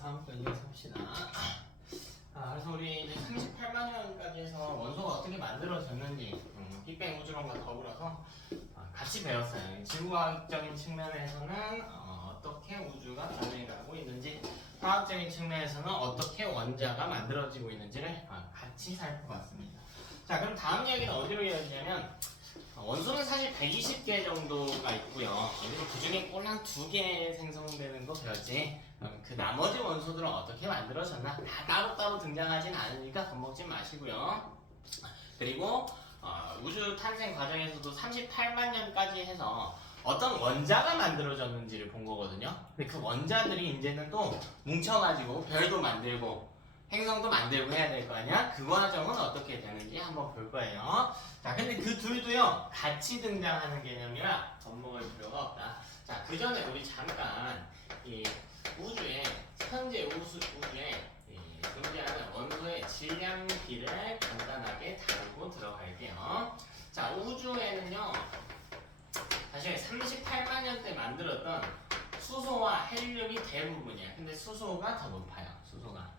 다음 거 이어서 합시다. 그래서 우리 이제 38만 년까지 해서 원소가 어떻게 만들어졌는지 빅뱅 우주론과 더불어서 같이 배웠어요. 지구과학적인 측면에서는 어떻게 우주가 변해가고 있는지, 화학적인 측면에서는 어떻게 원자가 만들어지고 있는지를 같이 살펴봤습니다. 자, 그럼 다음 이야기는 어디로 이어지냐면, 원소는 사실 120개 정도가 있고요. 그리고 그 중에 꼴 한 2개 생성되는 거 배웠지. 그 나머지 원소들은 어떻게 만들어졌나? 다 따로따로 등장하진 않으니까 겁먹지 마시고요. 그리고 우주 탄생 과정에서도 38만 년까지 해서 어떤 원자가 만들어졌는지를 본 거거든요. 근데 그 원자들이 이제는 또 뭉쳐가지고 별도 만들고 행성도 만들고 해야 될 거 아니야? 그 과정은 어떻게 되는지 한번 볼 거예요. 자, 근데 그 둘도요, 같이 등장하는 개념이라 겁먹을 필요가 없다. 자, 그 전에 우리 잠깐 이 우주에, 현재 우주에 존재하는 원소의 질량비를 간단하게 다루고 들어갈게요. 자, 우주에는요, 사실 38만 년 때 만들었던 수소와 헬륨이 대부분이야. 근데 수소가 더 높아요. 수소가.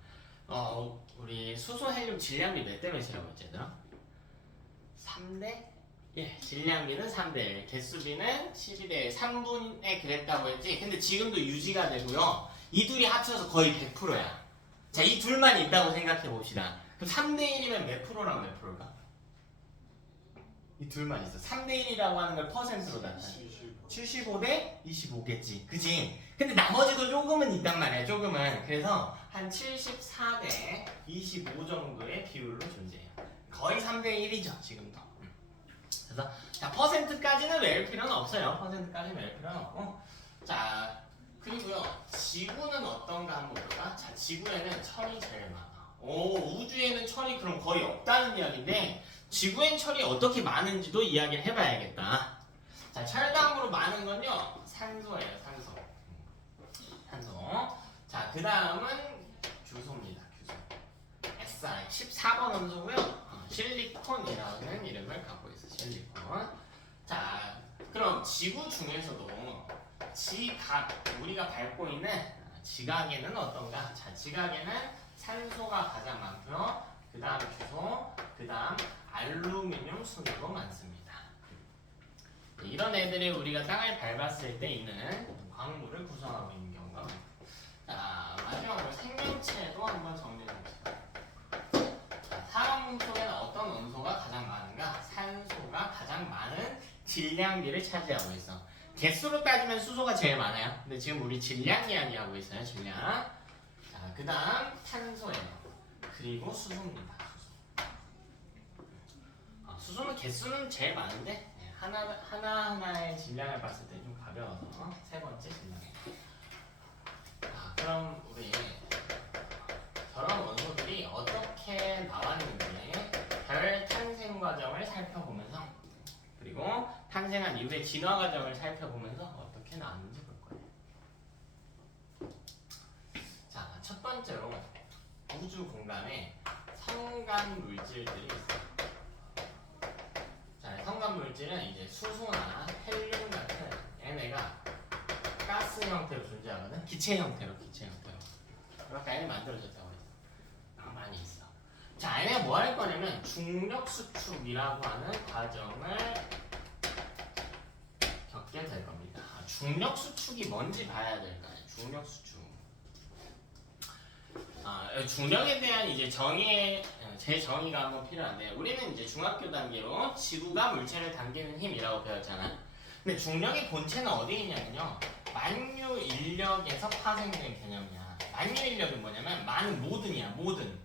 우리 수소 헬륨 질량비 몇 대 몇이라고 했지, 얘들아? 3대? 예, 질량비는 3대 1, 개수비는 12대 3분의 그랬다고 했지. 근데 지금도 유지가 되고요. 이 둘이 합쳐서 거의 100%야. 자, 이 둘만 있다고 생각해 봅시다. 그럼 3대 1이면 몇 프로랑 몇 프로일까? 이 둘만 있어. 3대 1이라고 하는 걸 퍼센트로 나타내. 75대 25겠지. 그치? 근데 나머지도 조금은 있단 말이야. 조금은. 그래서 한 74대 25 정도의 비율로 존재해요. 거의 3대 1이죠. 지금도. 그래서 자, 퍼센트까지는 외울 필요는 없어요. 퍼센트까지는 외울 필요는 없고. 자, 그리고요. 지구는 어떤가 한번 볼까? 자, 지구에는 철이 제일 많아. 우주에는 철이 그럼 거의 없다는 이야기인데, 지구엔 철이 어떻게 많은지도 이야기를 해봐야겠다. 자, 철강으로 많은 건요, 산소예요, 산소. 산소. 자, 그 다음은 규소입니다, 규소. SI. 14번 원소고요. 실리콘이라는 이름을 갖고 있어, 실리콘. 자, 그럼 지구 중에서도 지각, 우리가 밟고 있는 지각에는 어떤가? 자, 지각에는 산소가 가장 많고요. 그 다음 규소, 그 다음 알루미늄 순으로 많습니다. 이런 애들이 우리가 땅을 밟았을 때 있는 광물을 구성하고 있는 경우가 많아요. 자, 마지막으로 생명체도 한번 정리해보세요. 사람 몸속에는 어떤 원소가 가장 많은가? 산소가 가장 많은 질량비를 차지하고 있어. 개수로 따지면 수소가 제일 많아요. 근데 지금 우리 질량 이야기하고 있어요. 질량. 자, 그 다음 탄소예요. 그리고 수소입니다. 수소는 개수는 제일 많은데 하나하나의 질량을 봤을 때 좀 가벼워서 세 번째 질량이에요. 그럼 우리 저런 원소들이 어떻게 나왔는지 별 탄생 과정을 살펴보면서, 그리고 탄생한 이후의 진화 과정을 살펴보면서 어떻게 나왔는지 볼 거예요. 자, 첫 번째로 우주 공간에 성간 물질들이 있어요. 자, 성간 물질은 이제 수소나 헬륨 같은 얘네가 가스 형태로 존재하거든. 기체 형태로. 그렇게 얘네 만들어졌다고 했어. 많이 있어. 자, 얘네가 뭐 할 거냐면 중력 수축이라고 하는 과정을 겪게 될 겁니다. 중력 수축이 뭔지 봐야 될 거 아니야. 중력 수축. 중력에 대한 이제 제 정의가 한번 필요한데, 우리는 이제 중학교 단계로 지구가 물체를 당기는 힘이라고 배웠잖아. 근데 중력의 본체는 어디에 있냐면요, 만유 인력에서 파생된 개념이야. 만유 인력은 뭐냐면 많은 모든이야. 모든.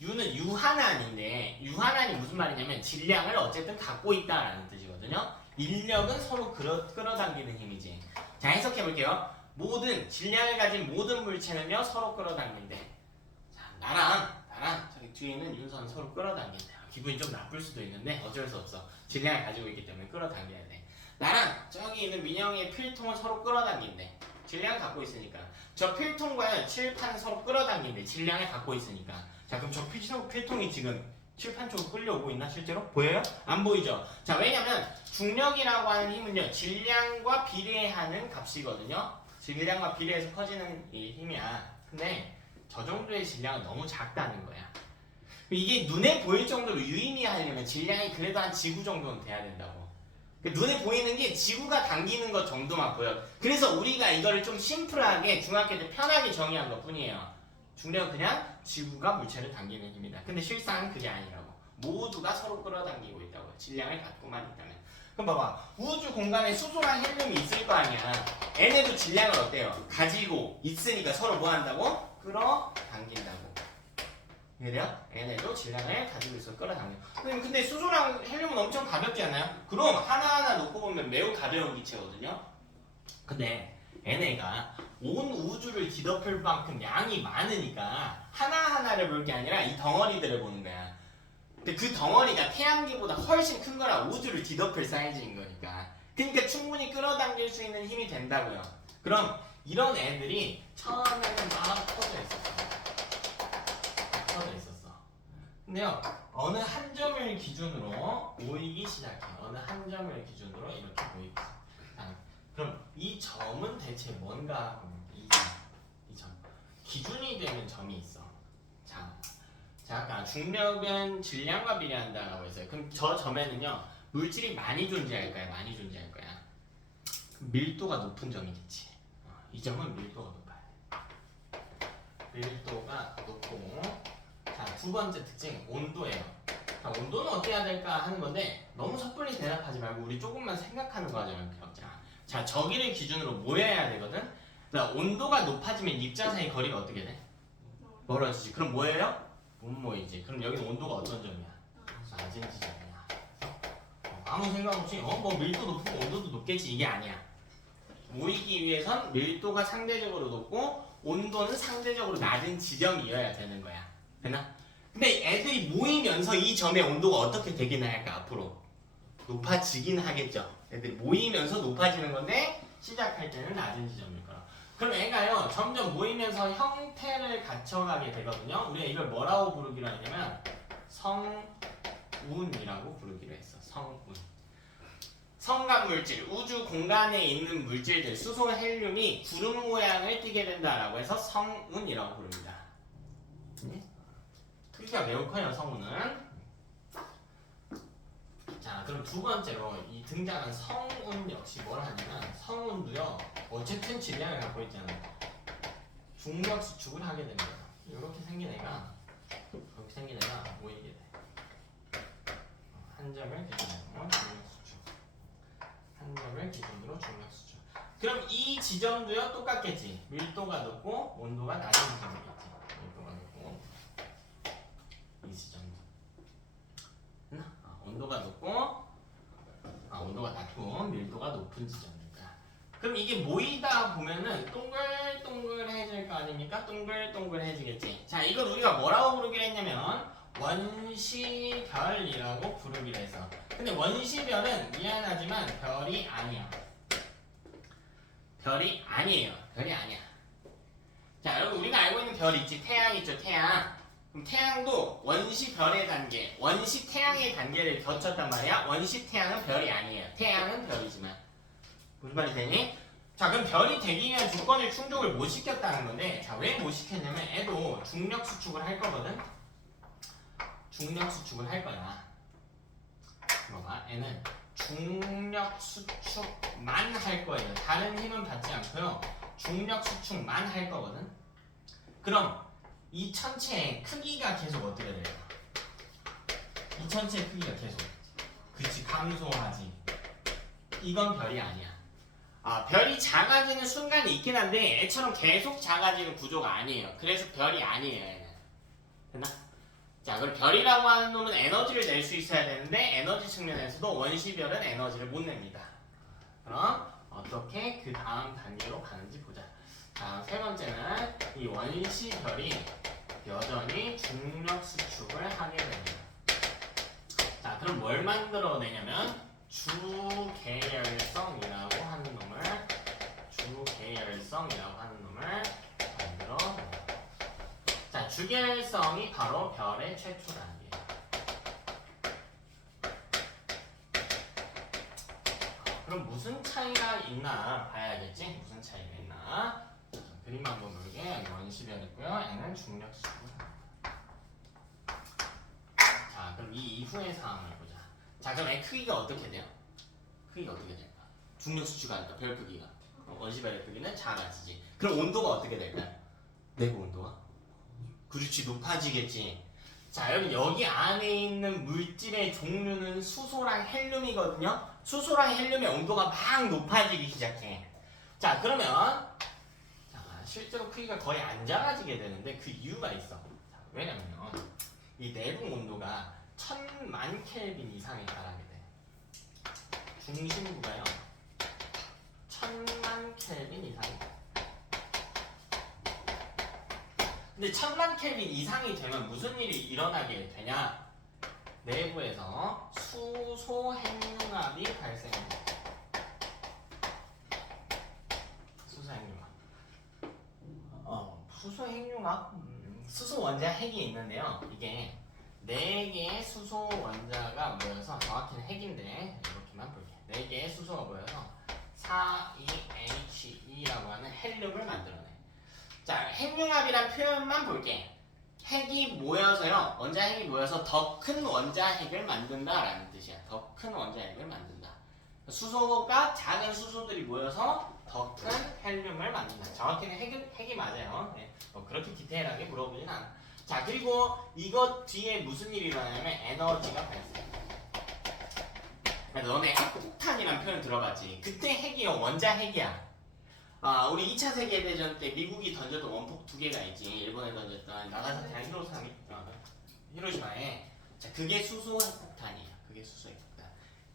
유는 유한한인데, 유한한이 무슨 말이냐면 질량을 어쨌든 갖고 있다라는 뜻이거든요. 인력은 서로 끌어당기는 힘이지. 자, 해석해 볼게요. 모든 질량을 가진 모든 물체는요 서로 끌어당긴대. 자, 나랑 저기 뒤에 있는 윤선 서로 끌어당긴대. 기분이 좀 나쁠 수도 있는데 어쩔 수 없어. 질량을 가지고 있기 때문에 끌어당겨야 돼. 나랑 저기 있는 민영이의 필통을 서로 끌어당긴대. 질량을 갖고 있으니까. 저 필통과는 칠판을 서로 끌어당긴대. 질량을 갖고 있으니까. 자, 그럼 저 필통이 지금 칠판 쪽으로 끌려오고 있나 실제로? 보여요? 안 보이죠? 자, 왜냐면 중력이라고 하는 힘은요 질량과 비례하는 값이거든요. 질량과 비례해서 커지는 이 힘이야. 근데 저 정도의 질량은 너무 작다는 거야. 이게 눈에 보일 정도로 유의미하려면 질량이 그래도 한 지구 정도는 돼야 된다고. 눈에 보이는 게 지구가 당기는 것 정도만 보여. 그래서 우리가 이거를 좀 심플하게 중학교 때 편하게 정의한 것 뿐이에요. 중력은 그냥 지구가 물체를 당기는 힘이다. 근데 실상은 그게 아니라고. 모두가 서로 끌어당기고 있다고. 질량을 갖고만 있다면. 그럼 봐봐. 우주 공간에 수소랑 헬륨이 있을 거 아니야. 얘네도 질량을 어때요? 가지고 있으니까 서로 뭐 한다고? 끌어당긴다고. 이해돼요? 얘네도 질량을 가지고 있어 끌어당겨. 근데 수소랑 헬륨은 엄청 가볍지 않나요? 그럼 하나하나 놓고 보면 매우 가벼운 기체거든요. 근데 얘네가 온 우주를 뒤덮을 만큼 양이 많으니까 하나하나를 볼 게 아니라 이 덩어리들을 보는 거야. 근데 그 덩어리가 태양계보다 훨씬 큰 거라 우주를 뒤덮을 사이즈인 거니까. 그러니까 충분히 끌어당길 수 있는 힘이 된다고요. 그럼 이런 애들이 처음에는 막 퍼져 있었어. 근데요, 어느 한 점을 기준으로 모이기 시작해. 어느 한 점을 기준으로 이렇게 모이기 시작해. 그럼 이 점은 대체 뭔가? 이 점. 기준이 되는 점이 있어. 자, 아까 중력은 질량과 비례한다라고 했어요. 그럼 저 점에는요, 물질이 많이 존재할 거야. 많이 존재할 거야. 밀도가 높은 점이겠지. 이 점은 밀도가 높아야 돼. 밀도가 높고. 자, 두 번째 특징, 온도예요. 자, 온도는 어떻게 해야 될까 하는 건데 너무 섣불리 대답하지 말고 우리 조금만 생각하는 과정을 겪자. 자, 저기를 기준으로 모여야 되거든. 자, 온도가 높아지면 입자 사이 거리가 어떻게 돼? 멀어지지. 그럼 뭐예요? 못 모이지. 그럼 여기는 온도가 어떤 점이야? 낮은 지점이야. 아무 생각 없이 뭐 밀도 높고 온도도 높겠지 이게 아니야. 모이기 위해선 밀도가 상대적으로 높고 온도는 상대적으로 낮은 지점이어야 되는 거야. 되나? 근데 애들이 모이면서 이 점의 온도가 어떻게 되긴 할까 앞으로? 높아지긴 하겠죠. 애들이 모이면서 높아지는 건데 시작할 때는 낮은 지점일 거라. 그럼 애가요 점점 모이면서 형태를 갖춰가게 되거든요. 우리가 이걸 뭐라고 부르기로 하냐면 성운이라고 부르기로 했어. 성운. 성간물질, 우주 공간에 있는 물질들, 수소, 헬륨이 구름 모양을 띠게 된다라고 해서 성운이라고 부릅니다. 크기가 매우 커요, 성운은. 자, 그럼 두 번째로 이 등장한 성운 역시 뭘 하냐면 성운도요, 어쨌든 질량을 갖고 있잖아요. 중력 수축을 하게 됩니다. 이렇게 생긴 애가 모이게 돼. 한 점을 기준으로 중력 수축. 한 점을 기준으로 중력 수축. 그럼 이 지점도요, 똑같겠지. 밀도가 높고 온도가 낮은 지점이겠지. 밀도가 높고 이 지점도. 온도가 높고 온도가 낮고 밀도가 높은 지점입니다. 그럼 이게 모이다 보면은 동글동글해질 거 아닙니까? 동글동글해지겠지. 자, 이걸 우리가 뭐라고 부르기로 했냐면 원시별이라고 부르기로 했어. 근데 원시별은 미안하지만 별이 아니야. 별이 아니에요. 별이 아니야. 자, 여러분 우리가 알고 있는 별 있지. 태양 있죠. 태양. 그럼 태양도 원시별의 단계, 원시태양의 단계를 거쳤단 말이야. 원시태양은 별이 아니에요. 태양은 별이지만. 무슨 말이 되니? 자, 그럼 별이 되기 위한 조건을 충족을 못 시켰다는 건데, 자, 왜 못 시켰냐면 애도 중력 수축을 할 거거든. 중력 수축을 할 거야. 봐봐, 애는 중력 수축만 할 거예요. 다른 힘은 받지 않고요. 중력 수축만 할 거거든. 그럼 이 천체의 크기가 계속 어떻게 돼요? 이 천체의 크기가 계속 그치 감소하지. 이건 별이 아니야. 별이 작아지는 순간이 있긴 한데 애처럼 계속 작아지는 구조가 아니에요. 그래서 별이 아니에요. 얘는. 됐나? 자, 그럼 별이라고 하는 놈은 에너지를 낼 수 있어야 되는데 에너지 측면에서도 원시별은 에너지를 못 냅니다. 그럼 어떻게 그 다음 단계로 가는지 보자. 자, 세 번째는 이 원시별이 여전히 중력 수축을 하게 됩니다. 자, 그럼 뭘 만들어내냐면 주계열성이라고 하는 놈을 만들어. 자, 주계열성이 바로 별의 최초 단계예요. 그럼 무슨 차이가 있나 봐야겠지? 무슨 차이가 있나? 그 그림 한번 볼게. 여기 원시별이고요. N은 중력수고. 자, 그럼 이 이후의 상황을 보자. 자, 그럼 애 크기가 어떻게 돼요? 크기가 어떻게 될까? 중력수축 하니까 별 크기가. 원시별의 크기는 작아지지. 그럼 온도가 어떻게 될까요? 내부 온도가? 그렇지, 높아지겠지. 자, 여기 안에 있는 물질의 종류는 수소랑 헬륨이거든요. 수소랑 헬륨의 온도가 막 높아지기 시작해. 자, 그러면 실제로 크기가 거의 안 작아지게 되는데 그 이유가 있어. 자, 왜냐면요, 이 내부 온도가 1000만 켈빈 이상에 달하게 돼. 중심부가요 1000만 켈빈 이상이 돼. 근데 1000만 켈빈 이상이 되면 무슨 일이 일어나게 되냐? 내부에서 수소 핵융합이 발생합니다. 수소 핵융합. 수소 핵융합? 수소 원자 핵이 있는데요. 이게 4개의 수소 원자가 모여서, 정확히는 핵인데 이렇게만 볼게요. 4개의 수소가 모여서 4,2He2라고 하는 헬륨을 만들어내. 자, 핵융합이란 표현만 볼게. 핵이 모여서요, 원자 핵이 모여서 더 큰 원자 핵을 만든다라는 뜻이야. 더 큰 원자 핵을 만든다. 수소가 작은 수소들이 모여서 더 큰 헬륨을 만든다. 정확히는 핵이 맞아요. 네. 그렇게 디테일하게 물어보진 않아. 자, 그리고 이것 뒤에 무슨 일이 일어나냐면 에너지가 발생해. 너네 핵폭탄이란 표현 들어봤지? 그때 핵이요, 원자 핵이야. 우리 2차 세계대전 때 미국이 던졌던 원폭 2개가 있지. 일본에 던졌던 나가사키랑 히로시마에. 자, 그게 수소 핵폭탄이야. 그게 수소 핵폭탄.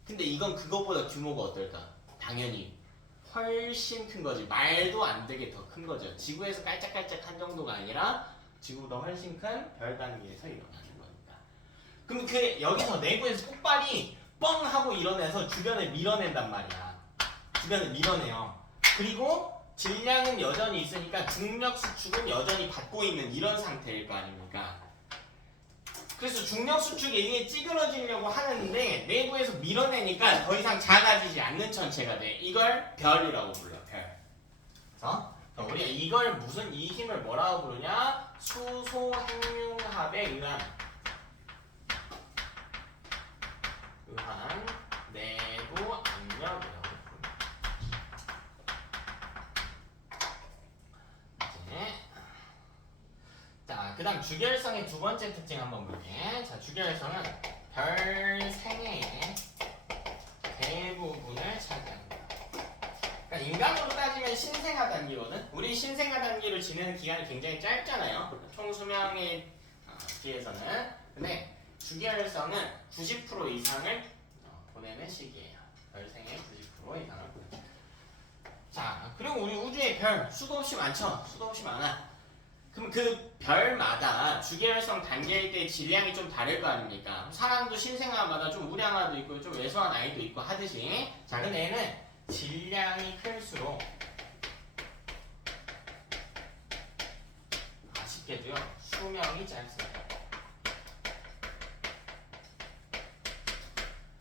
근데 이건 그것보다 규모가 어떨까? 당연히 훨씬 큰 거지. 말도 안 되게 더 큰 거죠. 지구에서 깔짝깔짝한 정도가 아니라 지구보다 훨씬 큰 별 단위에서 일어나는 거니까. 그럼 그 여기서 내부에서 폭발이 뻥 하고 일어나서 주변을 밀어낸단 말이야. 주변을 밀어내요. 그리고 질량은 여전히 있으니까 중력 수축은 여전히 받고 있는 이런 상태일 거 아닙니까? 그래서 중력 수축에 의해 찌그러지려고 하는데 내부에서 밀어내니까 더 이상 작아지지 않는 천체가 돼. 이걸 별이라고 불러. 별. 그래서 우리가 이걸 이 힘을 뭐라고 부르냐? 수소 핵융합에 의한 내부 압력이라고. 자, 그 다음 주결성의 두 번째 특징 한번 볼게. 자, 주결성은 별 생애의 대부분을 차지합니다. 그러니까 인간으로 따지면 신생아 단기거든? 우리 신생아 단기를 지내는 기간이 굉장히 짧잖아요. 총 수명에 비해서는. 근데 주결성은 90% 이상을 보내는 시기예요. 별 생애 90% 이상을 보내는. 자, 그리고 우리 우주의 별 수도 없이 많죠? 수도 없이 많아. 그럼 그 별마다 주계열성 단계일 때 질량이 좀 다를 거 아닙니까? 사람도 신생아마다 좀 우량아도 있고 좀 왜소한 아이도 있고 하듯이. 자, 근데 얘는 질량이 클수록 아쉽게도요 수명이 짧습니다.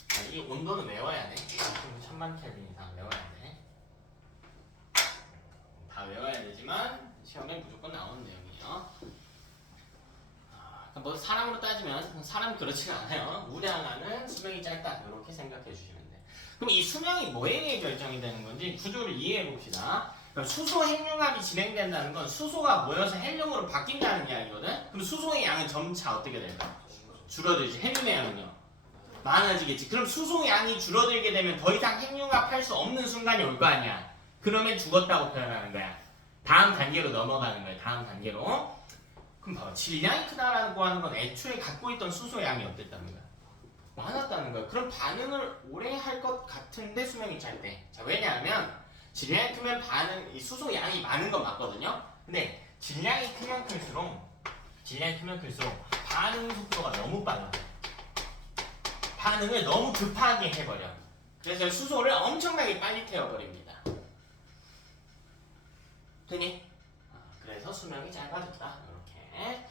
자, 이 온도는 외워야 돼. 1000만 켈빈 이상 외워야 돼. 다 외워야 되지만 시험에 무조건 나오는 내용이에요. 뭐 사람으로 따지면 사람 그렇지가 않아요. 우량아는 수명이 짧다 이렇게 생각해 주시면 돼. 그럼 이 수명이 뭐에 의해 결정이 되는 건지 구조를 이해해 봅시다. 수소 핵융합이 진행된다는 건 수소가 모여서 헬륨으로 바뀐다는 이야기거든. 그럼 수소의 양은 점차 어떻게 될까? 줄어들지. 헬륨의 양은요 많아지겠지. 그럼 수소 양이 줄어들게 되면 더 이상 핵융합할 수 없는 순간이 올 거 아니야. 그러면 죽었다고 표현하는 거야. 다음 단계로 넘어가는 거야. 다음 단계로. 그럼 봐봐. 질량이 크다라고 하는 건 애초에 갖고 있던 수소 양이 어땠다는 거야? 많았다는 거야. 그럼 반응을 오래 할 것 같은데 수명이 짧대. 자, 왜냐하면 질량이 크면 이 수소 양이 많은 건 맞거든요. 근데 질량이 크면 클수록 반응 속도가 너무 빨라. 반응을 너무 급하게 해버려. 그래서 수소를 엄청나게 빨리 태워버립니다. 되니? 그래서 수명이 짧아졌다. 이렇게.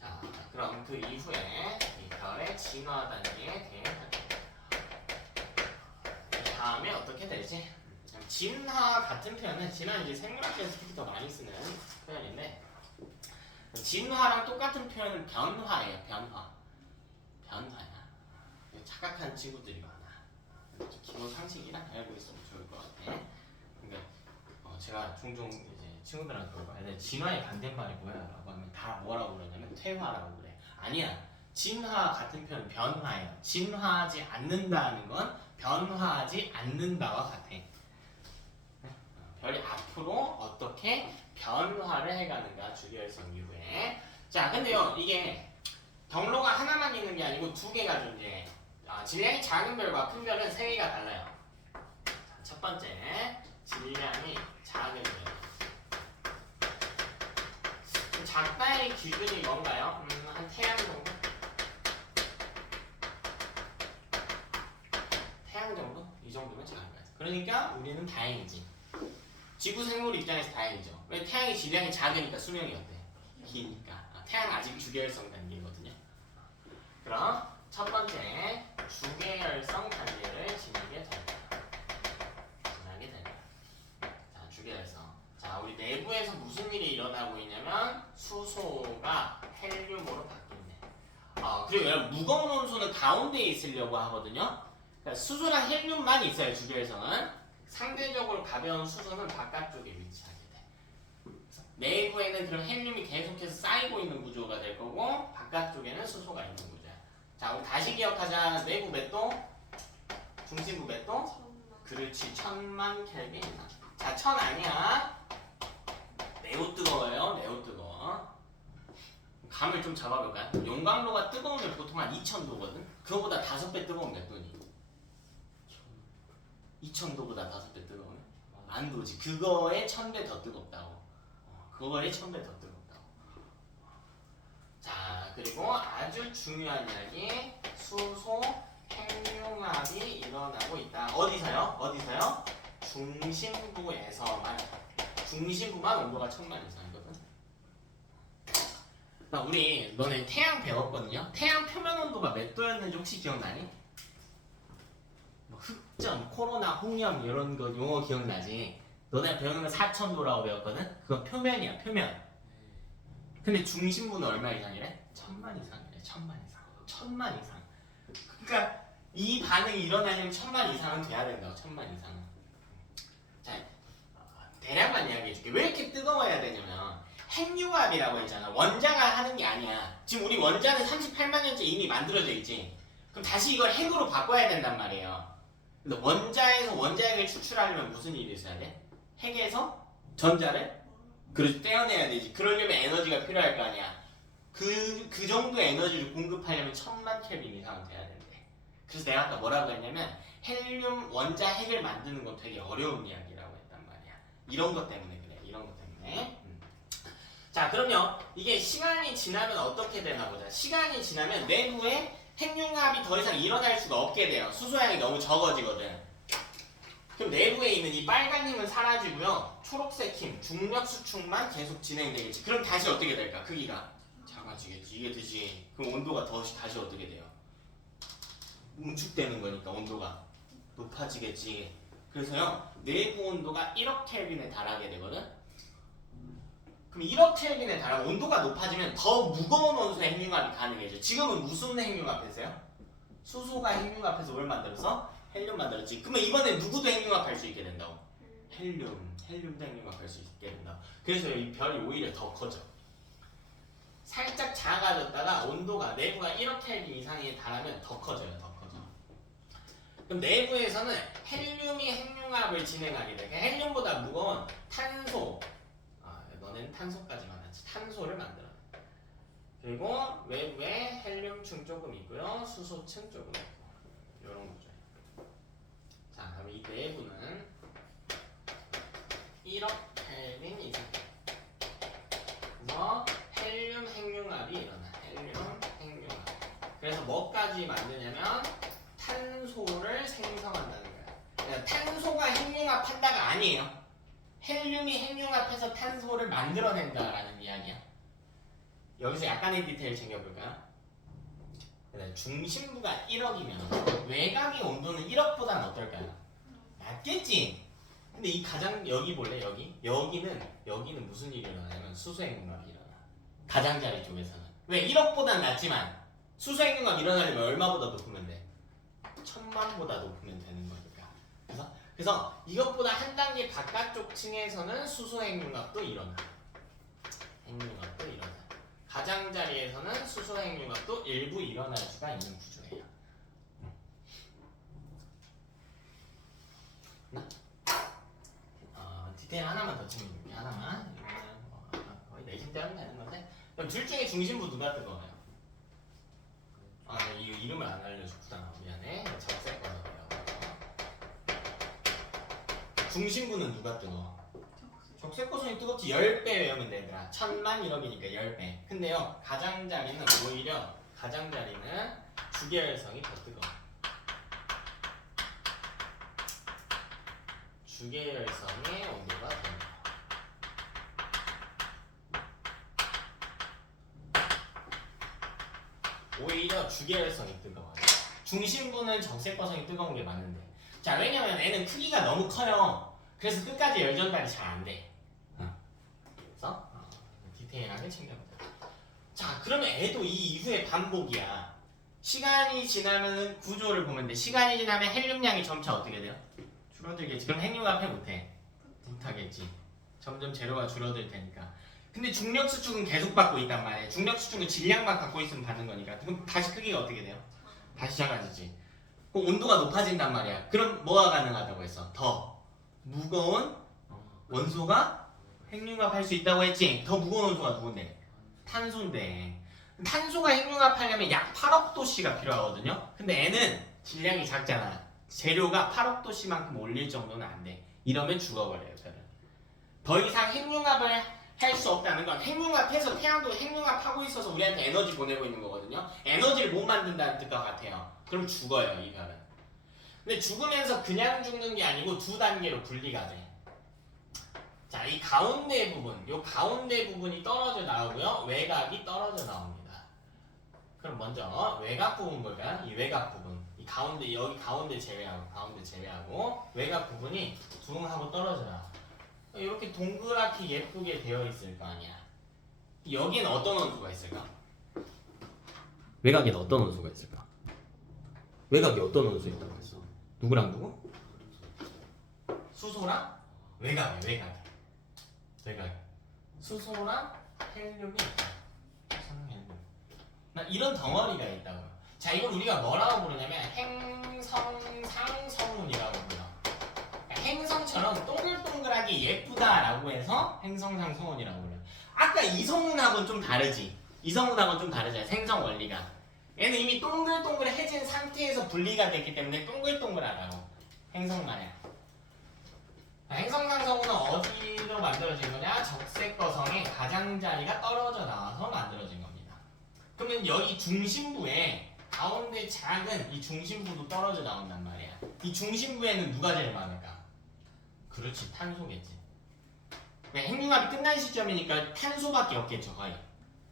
자, 그럼 그 이후에 이 별의 진화 단계에 대해 다음에 어떻게 될지. 진화 같은 표현은 진화는 이제 생물학에서 특히 더 많이 쓰는 표현인데 진화랑 똑같은 표현은 변화예요. 변화야. 착각한 친구들이 많아. 기본 상식이랑 알고 있으면 좋을 것 같아. 근데 제가 종종 이제 친구들한테 물어봐요. 진화의 반대말이 뭐야? 라고 하면 다 뭐라고 그러냐면 퇴화라고 그래. 아니야. 진화 같은 표현은 변화예요. 진화하지 않는다는 건 변화하지 않는다와 같아. 별이 앞으로 어떻게 변화를 해가는가 주기율성 이후에. 자, 근데요 이게 경로가 하나만 있는 게 아니고 두 개가 존재해. 질량이 작은 별과 큰 별은 세 개가 달라요. 자, 첫 번째 질량이 작은 별. 작다의 기준이 뭔가요? 한 태양 정도? 태양 정도? 이 정도면 작은 거야. 그러니까 우리는 다행이지. 지구 생물 입장에서 다행이죠. 왜? 태양의 질량이 작으니까 수명이 어때? 기니까. 태양 아직 주계열성 단계거든요. 그럼 첫 번째 주계열성 단계를 지나게 될 거야. 자, 주계열성. 자, 우리 내부에서 무슨 일이 일어나고 있냐면 수소가 헬륨으로 바뀐대. 그리고 여러분 무거운 원소는 가운데에 있으려고 하거든요. 그러니까 수소랑 헬륨만 있어요. 주계열성은. 상대적으로 가벼운 수소는 바깥쪽에 위치하게 돼. 내부에는 그럼 헬륨이 계속해서 쌓이고 있는 구조가 될 거고 바깥쪽에는 수소가 있는 구조야. 자, 우리 다시 기억하자. 내부 몇 도? 중심부 몇 도? 그렇지, 1000만 켈빈 이상. 자, 1000 아니야. 매우 뜨거워요. 매우 뜨거워. 감을 좀 잡아볼까요? 용광로가 뜨거우면 보통 한 2000도거든. 그거보다 5배 뜨거우면 몇 도니? 2000도보다 5배 뜨거우면? 안 도지. 그거에 1000배 더 뜨겁다고. 그거에 1000배 더 뜨겁다고. 자, 그리고 아주 중요한 이야기. 수소 핵융합이 일어나고 있다. 어디서요? 중심부만 온도가 1000만 이상이거든. 우리 너네 태양 배웠거든요. 태양 표면 온도가 몇 도였는지 혹시 기억나니? 흑점, 코로나, 홍염 이런 거 용어 기억나지? 너네 배우는 건 4000도라고 배웠거든? 그건 표면이야, 표면. 근데 중심부는 얼마 이상이래? 1000만 이상이래. 1000만 이상. 그러니까 이 반응이 일어나려면 1000만 이상은 돼야 된다고. 1000만 이상은. 자, 대략만 이야기해줄게. 왜 이렇게 뜨거워야 되냐면 핵융합이라고 했잖아. 원자가 하는 게 아니야. 지금 우리 원자는 38만 년째 이미 만들어져 있지. 그럼 다시 이걸 핵으로 바꿔야 된단 말이에요. 근데 원자에서 원자핵을 추출하려면 무슨 일이 있어야 돼? 핵에서 전자를 떼어내야 되지. 그러려면 에너지가 필요할 거 아니야. 그 정도의 에너지를 공급하려면 1000만 켈빈 이상은 돼야 된대. 그래서 내가 아까 뭐라고 했냐면 헬륨 원자 핵을 만드는 건 되게 어려운 이야기라고 했단 말이야. 이런 것 때문에 그래. 이런 것 때문에. 자, 그럼요. 이게 시간이 지나면 어떻게 되나 보자. 시간이 지나면 내부에 핵융합이 더 이상 일어날 수가 없게 돼요. 수소양이 너무 적어지거든. 그럼 내부에 있는 이 빨간 힘은 사라지고요. 초록색 힘, 중력 수축만 계속 진행되겠지. 그럼 다시 어떻게 될까? 크기가 작아지겠지. 이게 되지. 그럼 온도가 다시 어떻게 돼요? 응축되는 거니까 온도가 높아지겠지. 그래서요. 내부 온도가 1억 켈빈에 달하게 되거든. 그럼 1억 켈빈에 달하면 온도가 높아지면 더 무거운 원소의 핵융합이 가능해져. 지금은 무슨 핵융합했어요? 수소가 핵융합해서 뭘 만들어서? 헬륨 만들었지. 그러면 이번에 누구도 핵융합할 수 있게 된다고? 헬륨도 핵융합할 수 있게 된다고. 그래서 이 별이 오히려 더 커져. 살짝 작아졌다가 온도가 내부가 1억 켈빈 이상에 달하면 더 커져요. 더 커져. 그럼 내부에서는 헬륨이 핵융합을 진행하게 돼. 헬륨보다 무거운 탄소, 너네는 탄소까지만 하지. 탄소를 만들어. 그리고 외부에 헬륨층 조금 있고요. 수소층 조금 있고. 이런 거죠. 자, 그럼 이 내부는 1억 켈빈 이상. 그래서 헬륨 핵융합이 일어나. 헬륨 핵융합. 그래서 뭐까지 만드냐면 탄소를 생성한다는 거야. 그러니까 탄소가 핵융합한다가 아니에요. 헬륨이 핵융합해서 탄소를 만들어낸다라는 이야기야. 여기서 약간의 디테일 챙겨볼까요? 중심부가 1억이면 외곽의 온도는 1억보다는 어떨까요? 낮겠지? 근데 이 가장 여기 볼래 여기는 무슨 일이 일어나냐면 수소행융합이 일어나. 가장자리 쪽에서는 왜 1억보단 낮지만 수소행융합 일어나려면 얼마보다 높으면 돼? 1000만보다 높으면 되는 거니까. 그래서 이것보다 한 단계 바깥쪽 층에서는 수소행융합도 일어나. 행융합도 일어나. 가장자리에서는 수소행융합도 일부 일어날 수가 있는 구조예요. 디테일 하나만 더 챙겨줄게. 하나만. 이거는 거의 내신 때 하면 되는 건데. 그럼 둘 중에 중심부 누가 뜨거워요? 이 이름을 안 알려줬구나. 미안해. 적색 거예요. 중심부는 누가 뜨거워? 적색 거선이 뜨겁지. 10배 외우면 돼, 얘들아. 1000만 1억이니까 10배. 근데요, 가장자리는 오히려 주계열성이 더 뜨거워. 주계열성의 온도가 더 높아. 오히려 주계열성이 뜨거워요. 중심부는 적색거성이 뜨거운 게 맞는데. 자, 왜냐면 애는 크기가 너무 커요. 그래서 끝까지 열 전달이 잘 안 돼. 그래서 디테일하게 챙겨보자. 자, 그러면 애도 이 이후에 반복이야. 시간이 지나면 구조를 보면 돼. 시간이 지나면 헬륨량이 점차 어떻게 돼요? 줄어들겠지. 그럼 핵융합 해 못해? 못하겠지. 점점 재료가 줄어들 테니까. 근데 중력 수축은 계속 받고 있단 말이야. 중력 수축은 질량만 갖고 있으면 받는 거니까. 그럼 다시 크기가 어떻게 돼요? 다시 작아지지. 그럼 온도가 높아진단 말이야. 그럼 뭐가 가능하다고 했어? 더 무거운 원소가 핵융합 할 수 있다고 했지. 더 무거운 원소가 누군데? 탄소인데. 탄소가 핵융합하려면 약 8억 도씨가 필요하거든요. 근데 애는 질량이 작잖아. 재료가 8억 도씨만큼 올릴 정도는 안 돼. 이러면 죽어버려요. 별은. 더 이상 핵융합을 할 수 없다는 건 핵융합해서 태양도 핵융합하고 있어서 우리한테 에너지 보내고 있는 거거든요. 에너지를 못 만든다는 뜻과 같아요. 그럼 죽어요, 이 별은. 근데 죽으면서 그냥 죽는 게 아니고 두 단계로 분리가 돼. 자, 이 가운데 부분, 요 가운데 부분이 떨어져 나오고요. 외곽이 떨어져 나옵니다. 그럼 먼저 외곽 부분 볼까요? 이 외곽 부분. 이 가운데, 여기 가운데 제외하고 외곽 부분이 둥 하고 떨어져 나와. 이렇게 동그랗게 예쁘게 되어 있을 거 아니야. 여기는 어떤 원소가 있을까? 외곽에는 어떤 원소가 있을까? 외곽에 어떤 원소 있다고 했어? 누구랑 누구? 수소랑 외곽에. 수소랑 헬륨이 있다. 이런 덩어리가 있다고요. 자, 이걸 우리가 뭐라고 부르냐면 행성상성운이라고 불러. 행성처럼 동글동글하게 예쁘다라고 해서 행성상성운이라고 불러. 아까 이성운하고는 좀 다르지. 이성운하고는 좀 다르잖아. 생성 원리가. 얘는 이미 동글동글해진 상태에서 분리가 됐기 때문에 동글동글하다고. 행성만이야. 행성상성운은 어디로 만들어진 거냐? 적색거성의 가장자리가 떨어져 나와서 만들어진 겁니다. 그러면 여기 중심부에 가운데 작은 이 중심부도 떨어져 나온단 말이야. 이 중심부에는 누가 제일 많을까? 그렇지, 탄소겠지. 왜 핵융합이 끝난 시점이니까 탄소밖에 없겠죠, 거의.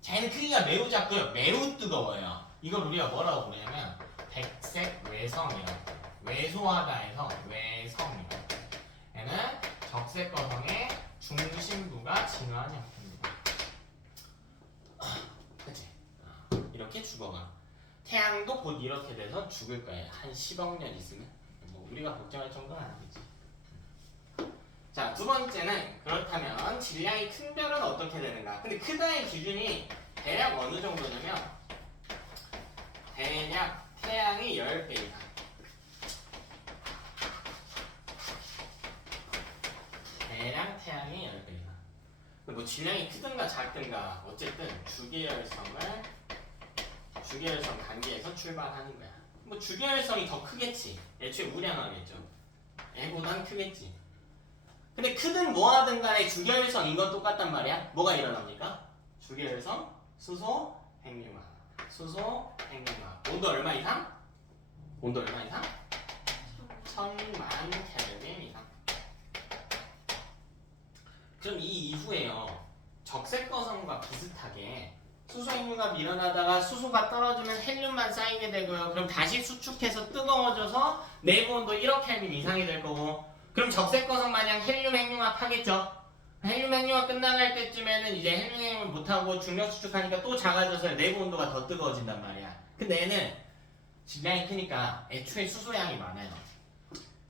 자, 얘는 크기가 매우 작고요, 매우 뜨거워요. 이걸 우리가 뭐라고 부르냐면 백색 외성이라고. 외소하다 해서 외성이라고. 얘는 적색거성의 중심부가 진화한 형태입니다. 그치? 이렇게 죽어가. 태양도 곧 이렇게 돼서 죽을 거예요. 한 10억 년 있으면. 뭐 우리가 걱정할 정도는 아니겠지. 자, 두 번째는 그렇다면 질량이 큰 별은 어떻게 되는가? 근데 크다의 기준이 대략 어느 정도냐면 대략 태양이 10배 이상. 대략 태양이 10배 이상. 뭐 질량이 크든가 작든가 어쨌든 주계열성 단계에서 출발하는 거야. 뭐 주계열성이 더 크겠지. 애초에 우량하겠죠. 애보단 크겠지. 근데 크든 뭐하든 간에 주계열성 이건 똑같단 말이야. 뭐가 일어납니까? 주계열성, 수소, 핵융합. 수소, 핵융합. 온도 얼마 이상? 1000만 켈빈 이상. 그럼 이 이후에요. 적색거성과 비슷하게 수소 핵융합이 일어나다가 수소가 떨어지면 헬륨만 쌓이게 되고요. 그럼 다시 수축해서 뜨거워져서 내부 온도 1억 켈빈 이상이 될 거고, 그럼 적색거성 마냥 헬륨 핵융합 하겠죠? 헬륨 핵융합 끝나갈 때쯤에는 이제 헬륨 핵융합 못하고 중력 수축하니까 또 작아져서 내부 온도가 더 뜨거워진단 말이야. 근데 얘는 질량이 크니까 애초에 수소양이 많아요.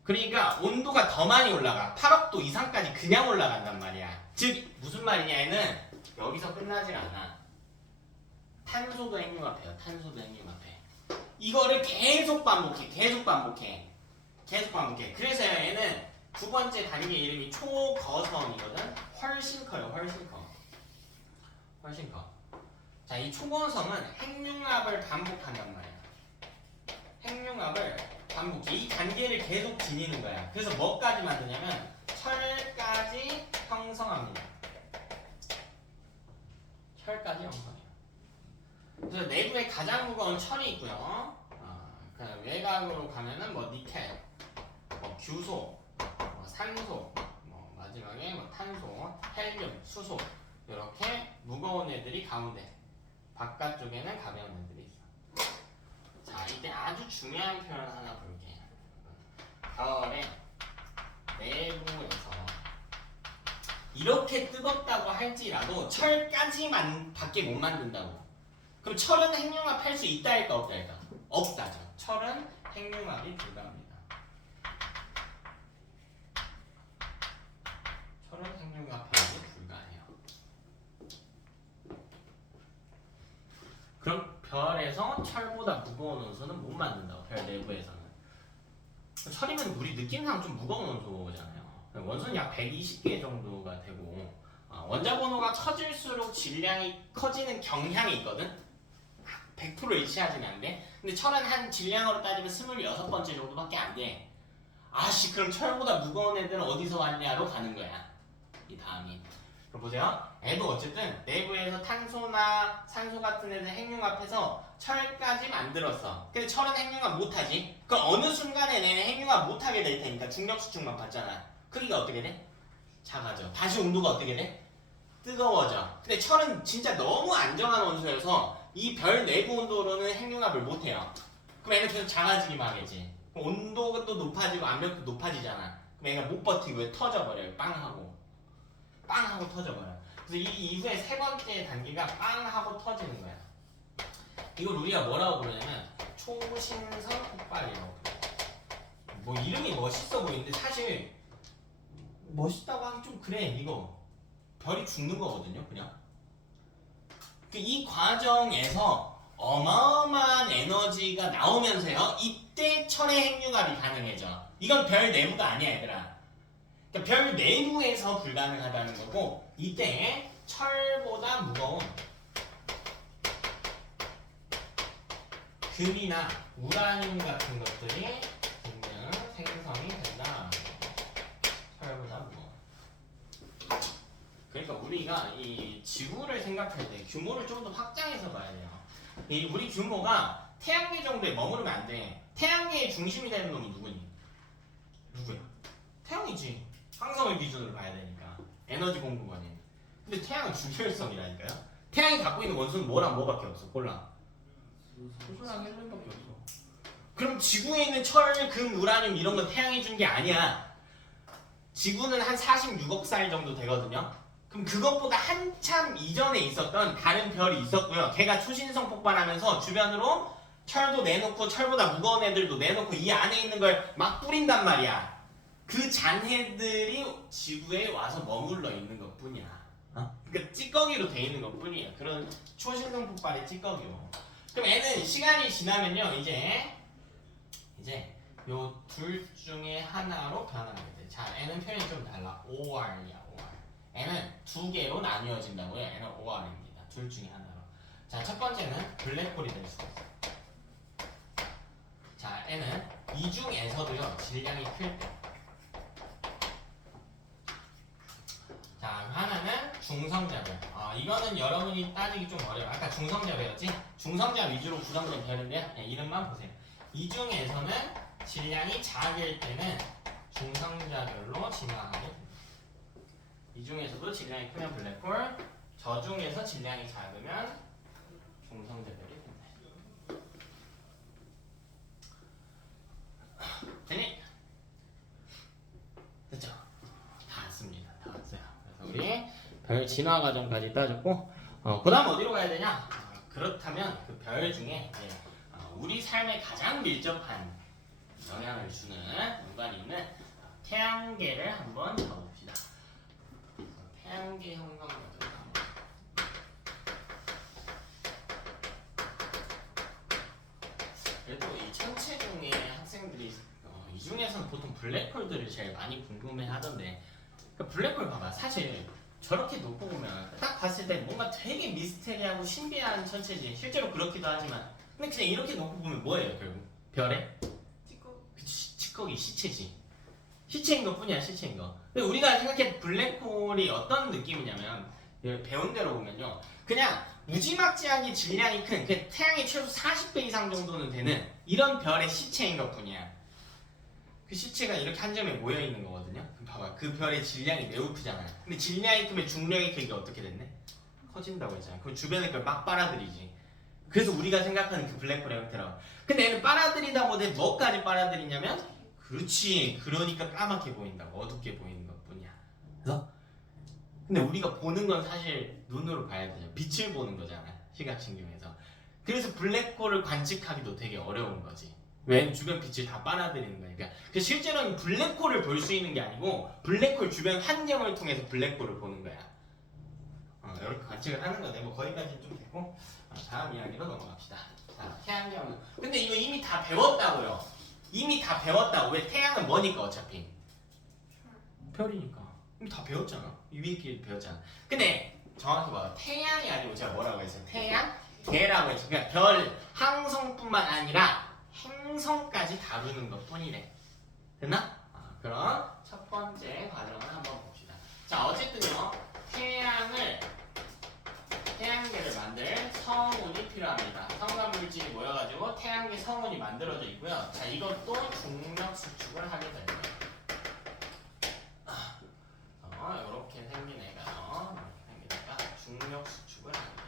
그러니까 온도가 더 많이 올라가. 8억 도 이상까지 그냥 올라간단 말이야. 즉 무슨 말이냐, 얘는 여기서 끝나질 않아. 탄소도 핵융합해요. 탄소도 핵융합해. 이거를 계속 반복해. 그래서 얘는 두 번째 단계 이름이 초거성이거든. 훨씬 커요. 훨씬 커. 자, 이 초거성은 핵융합을 반복한단 말이야. 핵융합을 반복해. 이 단계를 계속 지니는 거야. 그래서 뭐까지 만드냐면 철까지 형성합니다. 철까지 형성해요. 그래서 내부에 가장 무거운 철이 있고요. 그 외곽으로 가면은 뭐 니켈, 뭐 규소, 뭐 산소, 뭐 마지막에 뭐 탄소, 헬륨, 수소 이렇게 무거운 애들이 가운데, 바깥쪽에는 가벼운 애들이 있어. 자, 이때 아주 중요한 표현 하나 볼게. 별의 내부에서 이렇게 뜨겁다고 할지라도 철까지만 밖에 못 만든다고. 그럼 철은 핵융합할 수 있다 할까 없다 할까? 없다죠. 철은 핵융합이 불가합니다. 철은 핵융합하기 불가해요. 그럼 별에서 철보다 무거운 원소는 못 만든다고. 별 내부에서는. 철이면 우리 느낌상 좀 무거운 원소잖아요. 원소는 약 120개 정도가 되고, 원자 번호가 커질수록 질량이 커지는 경향이 있거든. 100% 일치하지는 안 돼. 근데 철은 한 질량으로 따지면 26번째 정도밖에 안 돼. 아씨, 그럼 철보다 무거운 애들은 어디서 왔냐로 가는 거야. 이 다음이. 그럼 보세요. 애도 어쨌든 내부에서 탄소나 산소 같은 애들 핵융합해서 철까지 만들었어. 근데 철은 핵융합 못하지. 그럼 어느 순간에 내는 핵융합 못하게 될 테니까 중력 수축만 받잖아. 크기가 어떻게 돼? 작아져. 다시 온도가 어떻게 돼? 뜨거워져. 근데 철은 진짜 너무 안정한 원소여서 이 별 내부 온도로는 핵융합을 못해요. 그럼 얘는 계속 작아지기만 하겠지. 그럼 온도가 또 높아지고 압력도 높아지잖아. 그럼 얘가 못 버티고 터져버려요. 빵하고 터져버려. 그래서 이 이후에 세 번째 단계가 빵하고 터지는 거야. 이걸 우리가 뭐라고 부르냐면 초신성 폭발이라고 부르요. 뭐 이름이 멋있어 보이는데 사실 멋있다고 하기 좀 그래. 이거 별이 죽는 거거든요, 그냥. 이 과정에서 어마어마한 에너지가 나오면서요, 이때 철의 핵융합이 가능해져. 이건 별 내부가 아니야, 얘들아. 그러니까 별 내부에서 불가능하다는 거고, 이때 철보다 무거운 금이나 우라늄 같은 것들이 생성이 된다. 철보다 무거운. 그러니까 우리가 이 지구를 생각할 때 규모를 좀 더 확장해서 봐야 돼요. 이 우리 규모가 태양계 정도에 머무르면 안 돼. 태양계의 중심이 되는 놈이 누구니? 누구야? 태양이지. 항성을 기준으로 봐야 되니까. 에너지 공급원인. 근데 태양은 주별성이라니까요. 태양이 갖고 있는 원소는 뭐랑 뭐밖에 없어. 골라. 수소랑 헬륨밖에 없어. 그럼 지구에 있는 철, 금, 우라늄 이런 건 태양이 준 게 아니야. 지구는 한 46억 살 정도 되거든요. 그럼 그것보다 한참 이전에 있었던 다른 별이 있었고요. 걔가 초신성 폭발하면서 주변으로 철도 내놓고 철보다 무거운 애들도 내놓고 이 안에 있는 걸 막 뿌린단 말이야. 그 잔해들이 지구에 와서 머물러 있는 것 뿐이야. 그러니까 찌꺼기로 돼 있는 것 뿐이야. 그런 초신성 폭발의 찌꺼기로. 그럼 애는 시간이 지나면요, 이제 요 둘 중에 하나로 변하게 돼. 자, 애는 표현이 좀 달라. OR이야, OR. 애는 두 개로 나뉘어진다고요. 애는 OR입니다. 둘 중에 하나로. 자, 첫 번째는 블랙홀이 될 수가 있어요. 자, 애는 이 중에서도요, 질량이 클 때. 자, 하나는 중성자별. 이거는 여러분이 따지기 좀 어려워요. 아까 중성자별이었지? 중성자 위주로 구성된 별인데요. 네, 이름만 보세요. 이 중에서는 질량이 작을 때는 중성자별로 진화하게 됩니다. 이 중에서도 질량이 크면 블랙홀, 저 중에서 질량이 작으면 중성자별이 됩니다. 되니? 별 진화 과정까지 따졌고 그 다음 어디로 가야 되냐? 그렇다면 그 별 중에 이제, 우리 삶에 가장 밀접한 영향을 주는 연관이 있는 태양계를 한번 잡아봅시다. 태양계 형성 과정. 그래도 이 천체 중에 학생들이 이 중에서는 보통 블랙홀들을 제일 많이 궁금해하던데 그러니까 블랙홀 봐봐. 사실 저렇게 놓고 보면 딱 봤을 때 뭔가 되게 미스테리하고 신비한 천체지. 실제로 그렇기도 하지만 근데 그냥 이렇게 놓고 보면 뭐예요 결국? 별에? 그치, 찌꺼기 시체지. 시체인 것 뿐이야 시체인 거. 근데 우리가 생각해 블랙홀이 어떤 느낌이냐면 배운 대로 보면요 그냥 무지막지하게 질량이 큰 태양의 최소 40배 이상 정도는 되는 이런 별의 시체인 것 뿐이야. 그 시체가 이렇게 한 점에 모여 있는 거거든요. 그럼 봐봐 그 별의 질량이 매우 크잖아요. 근데 질량이 크면 중력의 크기가 어떻게 됐네? 커진다고 했잖아. 그럼 주변에 그걸 막 빨아들이지. 그래서 우리가 생각하는 그 블랙홀의 형태라고. 근데 얘는 빨아들이다 못해 뭐까지 빨아들이냐면 그렇지. 그러니까 까맣게 보인다고. 어둡게 보이는 것 뿐이야. 그래서 근데 우리가 보는 건 사실 눈으로 봐야 되죠. 빛을 보는 거잖아. 시각신경에서. 그래서 블랙홀을 관측하기도 되게 어려운 거지. 왜? 주변 빛을 다 빨아들이는 거니까. 그래서 실제로는 블랙홀을 볼 수 있는 게 아니고 블랙홀 주변 환경을 통해서 블랙홀을 보는 거야. 이렇게 관측을 하는 건데 뭐 거기까지 좀 됐고 다음 이야기로 넘어갑시다. 자, 태양경. 근데 이거 이미 다 배웠다고요. 이미 다 배웠다고. 왜? 태양은 뭐니까 어차피 별이니까. 이미 다 배웠잖아. 위에 길 배웠잖아. 근데 정확히 봐봐. 태양이 아니고 제가 뭐라고 했어요? 태양? 개라고 했어요. 그러니까 별, 항성뿐만 아니라 행성까지 다루는 것 뿐이래. 됐나? 그럼 첫 번째 과정을 한번 봅시다. 자, 어쨌든요. 태양계를 만들 성운이 필요합니다. 성간물질이 모여가지고 태양계 성운이 만들어져 있고요. 자, 이것도 중력 수축을 하게 됩니다. 이렇게 생긴 애가 중력 수축을 하게 됩니다.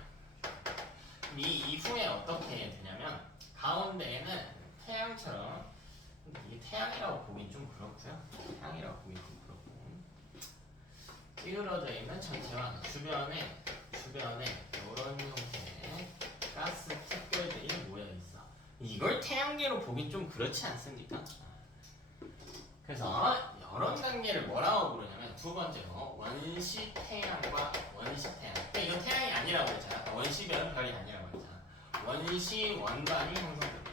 이 이후에 어떻게 되냐면 가운데에는 태양처럼 이게 태양이라고 보기 좀 그렇고요. 태양이라고 보기 좀 그렇고 찌그러져 있는 전체와 주변에 이런 형태의 가스 특별들이 모여 있어. 이걸 태양계로 보기 좀 그렇지 않습니까? 그래서 이런 단계를 뭐라고 부르냐면 두 번째로 원시 태양과 원시 태양. 그러니까 이건 태양이 아니라고 했잖아. 원시별은 별이 아니라고 했잖아. 원시 원반이 형성됩니다.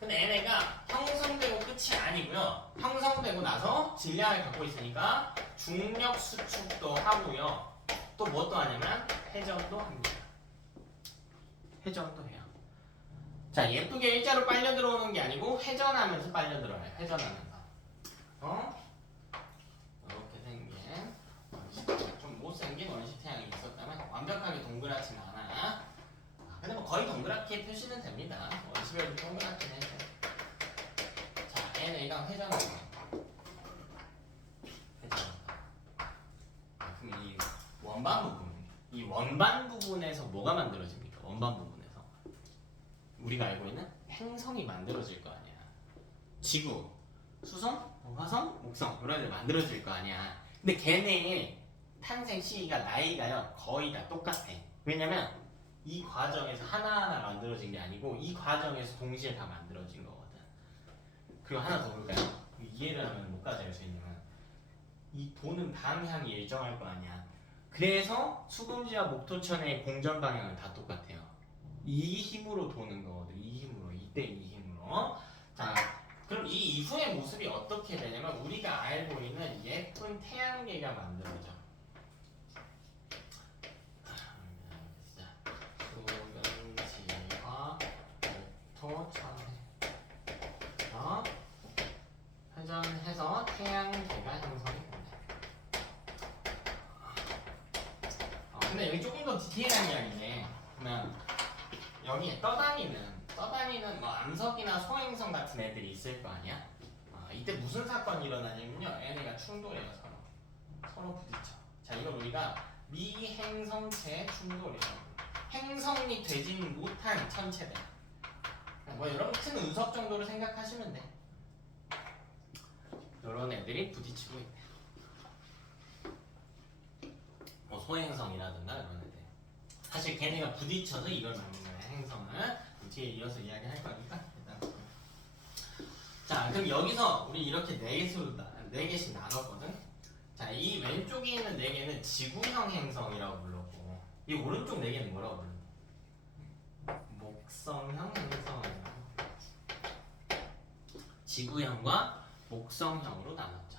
근데 얘네가 형성되고 끝이 아니고요. 형성되고 나서 질량을 갖고 있으니까 중력 수축도 하고요. 또 뭐 또 하냐면 회전도 합니다. 회전도 해요. 자, 예쁘게 일자로 빨려 들어오는 게 아니고 회전하면서 빨려 들어와요. 회전하면서. 이렇게 생긴 좀 못생긴 원시 태양이 있었다면 완벽하게 동그랗지는 않아. 근데 뭐 거의 동그랗게 표시는 됩니다. 원시별도 동그랗게 해서. 자, NA가 회전합니다. 그럼 이 원반 부분에서 뭐가 만들어집니까? 원반 부분에서 우리가 알고 있는 행성이 만들어질 거 아니야. 지구, 수성, 화성, 목성 이런 데 만들어질 거 아니야. 근데 걔네의 탄생 시기가 나이가요 거의 다 똑같아. 왜냐면 이 과정에서 하나하나 만들어진 게 아니고 이 과정에서 동시에 다 만들어진 거거든. 그리고 하나 더 볼까요? 이해를 하면 뭐까지 알 수 있냐면 이 도는 방향이 일정할 거 아니야. 그래서 수금지와 목토천의 공전 방향은 다 똑같아요. 이 힘으로 도는 거거든. 이 힘으로. 이때 이 힘으로. 자, 그럼 이 이후의 모습이 어떻게 되냐면 우리가 알고 있는 예쁜 태양계가 만들어져. 수금지와 목토천에 회전해서 태양계가 형성이 됩니다. 근데 여기 조금 더 디테일한 이야기인데, 그러면 여기 떠다니는 뭐 암석이나 소행성 같은 애들이 있을 거 아니야? 이때 무슨 사건이 일어나냐면요, 얘네가 충돌해요. 서로 부딪혀. 자, 이걸 우리가 미행성체 충돌이라고. 행성이 되진 못한 천체들. 뭐 이런 큰 운석 정도로 생각하시면 돼. 이런 애들이 부딪히고 있대. 소행성이라든가 이런 애들. 사실 걔네가 부딪혀서 이걸 만든 거야. 행성을 뒤에 이어서 이야기할 거니까 일단. 자, 그럼 여기서 우리 이렇게 네 개씩 나눴거든. 자, 이 왼쪽에 있는 네 개는 지구형 행성이라고 불렀고, 이 오른쪽 네 개는 뭐라고 불렀어? 목성형 행성이라고. 지구형과 목성형으로 나눴죠.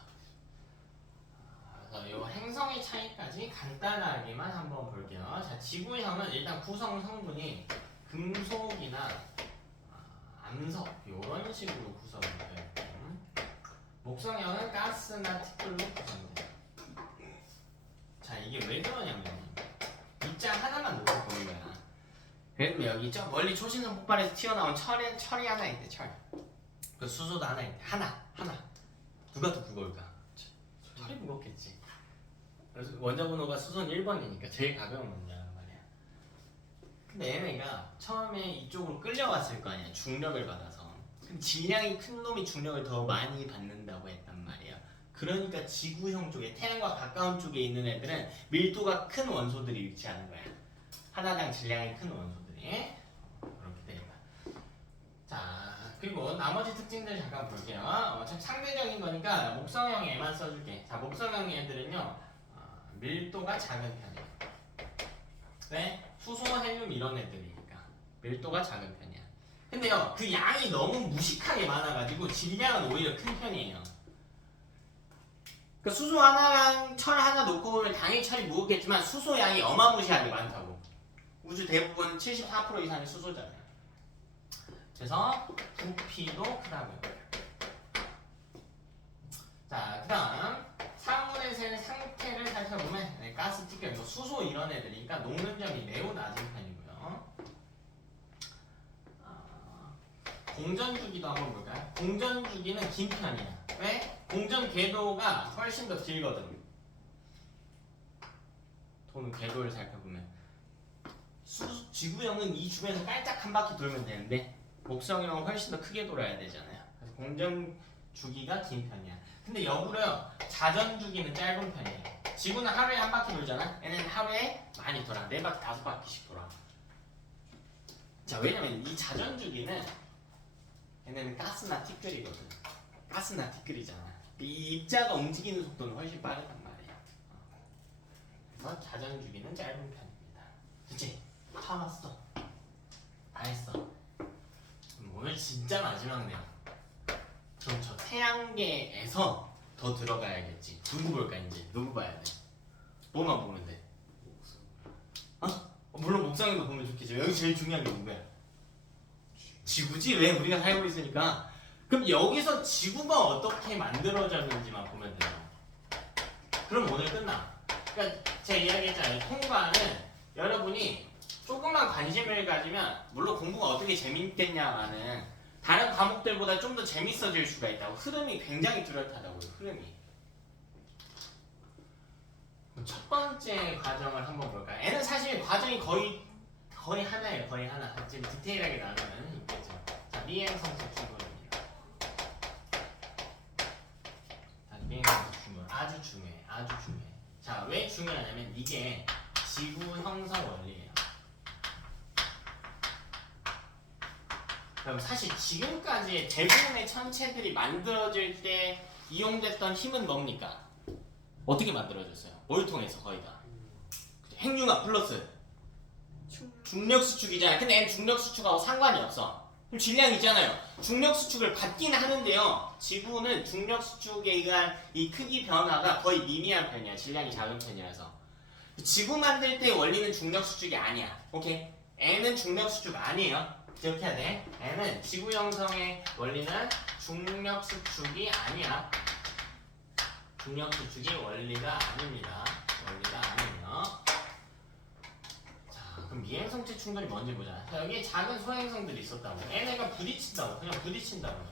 그래서 이 행성의 차이까지 간단하게만 한번 볼게요. 자, 지구형은 일단 구성 성분이 금속이나 암석 이런 식으로 구성이 돼요. 목성형은 가스나 티끌로 구성돼요. 자, 이게 왜 그러냐면 입자 하나만 놓고 보는 거야. 그래도 여기 저 멀리 초신성 폭발에서 튀어나온 철이 하나 있대. 철. 그 수소도 하나 있대. 하나. 누가 더 무거울까? 철이 무겁겠지. 그래서 원자 번호가 수소는 1번이니까 제일 가벼운 원자란 말이야. 근데 얘네가 처음에 이쪽으로 끌려왔을 거 아니야. 중력을 받아서. 근데 질량이 큰 놈이 중력을 더 많이 받는다고 했단 말이야. 그러니까 지구형 쪽에, 태양과 가까운 쪽에 있는 애들은 밀도가 큰 원소들이 위치하는 거야. 하나당 질량이 큰 원소들이. 그렇게 되겠다. 자, 그리고 나머지 특징들 잠깐 볼게요. 어차피 상대적인 거니까 목성형 애만 써줄게. 자, 목성형 애들은요, 밀도가 작은 편이야. 왜? 수소, 헬륨 이런 애들이니까 밀도가 작은 편이야. 근데요, 그 양이 너무 무식하게 많아가지고 질량은 오히려 큰 편이에요. 그 수소 하나랑 철 하나 놓고 보면 당연히 철이 무겁겠지만 수소 양이 어마무시하게 많다고. 우주 대부분 74% 이상이 수소잖아요. 그래서 부피도 크다고요. 자, 그 다음 사물에서의 상태를 살펴보면 가스, 티끌, 수소 이런 애들이니까 녹는 점이 매우 낮은 편이고요. 공전주기도 한번 볼까요? 공전주기는 긴 편이야. 왜? 공전 궤도가 훨씬 더 길거든. 도는 궤도를 살펴보면 지구형은 이 주변에서 깔짝 한 바퀴 돌면 되는데 목성형은 훨씬 더 크게 돌아야 되잖아요. 그래서 공전 주기가 긴 편이야. 근데 역으로요, 자전 주기는 짧은 편이에요. 지구는 하루에 한 바퀴 돌잖아. 얘는 하루에 많이 돌아. 4바퀴, 5바퀴씩 돌아. 자, 왜냐면 이 자전 주기는 얘네는 가스나 티끌이거든. 가스나 티끌이잖아. 이 입자가 움직이는 속도는 훨씬 빠르단 말이야. 그래서 자전 주기는 짧은 편입니다. 그치? 다 왔어. 다 했어. 오늘 진짜 마지막 내용. 그럼 저 태양계에서 더 들어가야겠지. 누구 볼까 이제? 누구 봐야 돼? 뭐만 보면 돼? 물론 목성형도 보면 좋겠지. 여기 제일 중요한 게 누구야? 지구지? 왜? 우리가 살고 있으니까. 그럼 여기서 지구가 어떻게 만들어졌는지만 보면 돼요. 그럼 오늘 끝나. 그러니까 제가 이야기했잖아요. 통과는 여러분이 조금만 관심을 가지면 물론 공부가 어떻게 재밌겠냐마는 다른 과목들보다 좀 더 재밌어질 수가 있다고. 흐름이 굉장히 뚜렷하다고요. 흐름이. 첫 번째 과정을 한번 볼까요? 얘는 사실 과정이 거의 하나예요. 거의 하나. 지금 디테일하게 나누면 있겠죠. 자, 미행성체 충돌입니다. 자, 미행성체 충돌 아주 중요해. 아주 중요해. 자, 왜 중요하냐면 이게 지구 형성 원리예요. 그럼 사실 지금까지 대부분의 천체들이 만들어질 때 이용됐던 힘은 뭡니까? 어떻게 만들어졌어요? 뭘 통해서 거의 다? 핵융합 플러스 중력 수축이잖아요. 근데 얘는 중력 수축하고 상관이 없어. 그럼 질량이 있잖아요. 중력 수축을 받긴 하는데요. 지구는 중력 수축에 의한 이 크기 변화가 거의 미미한 편이야. 질량이 작은 편이라서. 지구 만들 때 원리는 중력 수축이 아니야. 오케이? N은 중력 수축 아니에요. 기억해야 돼. N은 지구 형성의 원리는 중력 수축이 아니야. 중력 수축이 원리가 아닙니다. 원리가 아니에요. 자, 그럼 미행성체 충돌이 뭔지 보자. 자, 여기 작은 소행성들이 있었다고. 얘네가 부딪힌다고. 그냥 부딪힌다고.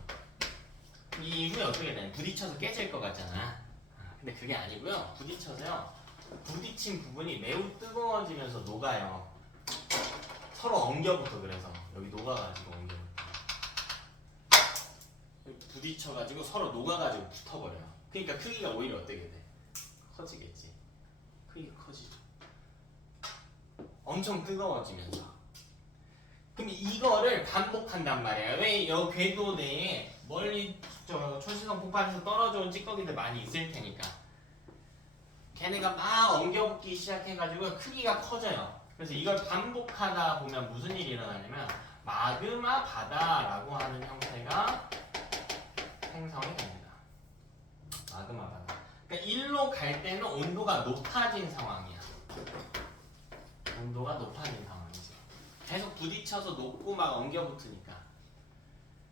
이 이후에 어떻게 되냐? 부딪혀서 깨질 것 같잖아. 근데 그게 아니고요. 부딪혀서요. 부딪힌 부분이 매우 뜨거워지면서 녹아요. 서로 엉겨붙어. 그래서 여기 녹아가지고 엉겨붙어. 부딪혀가지고 서로 녹아가지고 붙어버려요. 그러니까 크기가 오히려 어떻게 돼? 커지겠지. 크기가 커지죠. 엄청 뜨거워지면서. 그럼 이거를 반복한단 말이에요. 왜 이 궤도 내에 멀리 초시성 폭발해서 떨어져 온 찌꺼기들 많이 있을 테니까. 걔네가 막 엉겨붙기 시작해가지고 크기가 커져요. 그래서 이걸 반복하다 보면 무슨 일이 일어나냐면 마그마 바다라고 하는 형태가 생성이 됩니다. 마그마 바다. 그러니까 일로 갈 때는 온도가 높아진 상황이야. 온도가 높아진 상황이지. 계속 부딪혀서 녹고 막 엉겨붙으니까.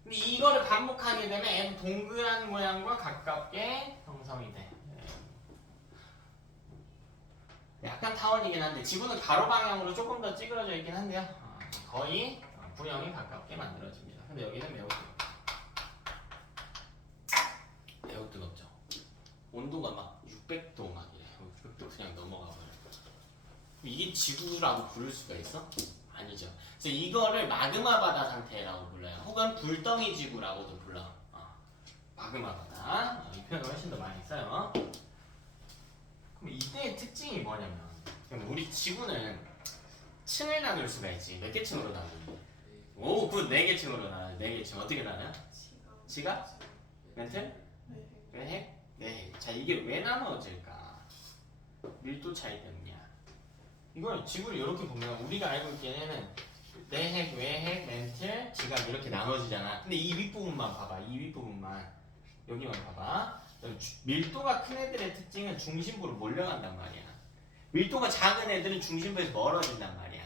근데 이거를 반복하게 되면 얘는 동그란 모양과 가깝게 형성이 돼. 약간 타원이긴 한데 지구는 가로 방향으로 조금 더 찌그러져 있긴 한데요. 거의 구형이 가깝게 만들어집니다. 근데 여기는 매우 뜨겁죠. 매우 뜨겁죠. 온도가 막 600도 막 이래. 600도 그냥 넘어가 버려. 이게 지구라고 부를 수가 있어? 아니죠. 그래서 이거를 마그마 바다 상태라고 불러요. 혹은 불덩이 지구라고도 불러. 마그마 바다. 이 표현을 훨씬 더 많이 써요. 그럼 이때의 특징이 뭐냐면 우리 지구는 층을 나눌 수가 있지. 몇 개 층으로 나누니? 오, 그 4개 층으로 나눠요. 4개 층. 어떻게 나눠요? 지각? 멘틀? 외핵? 내핵. 자, 이게 왜 나눠질까? 밀도 차이 때문이야. 이걸 지구를 이렇게 보면 우리가 알고 있기에는 내핵, 외핵, 멘틀, 지각 이렇게 나눠지잖아. 근데 이 윗부분만 봐봐. 이 윗부분만. 여기만 봐봐. 밀도가 큰 애들의 특징은 중심부로 몰려간단 말이야. 밀도가 작은 애들은 중심부에서 멀어진단 말이야.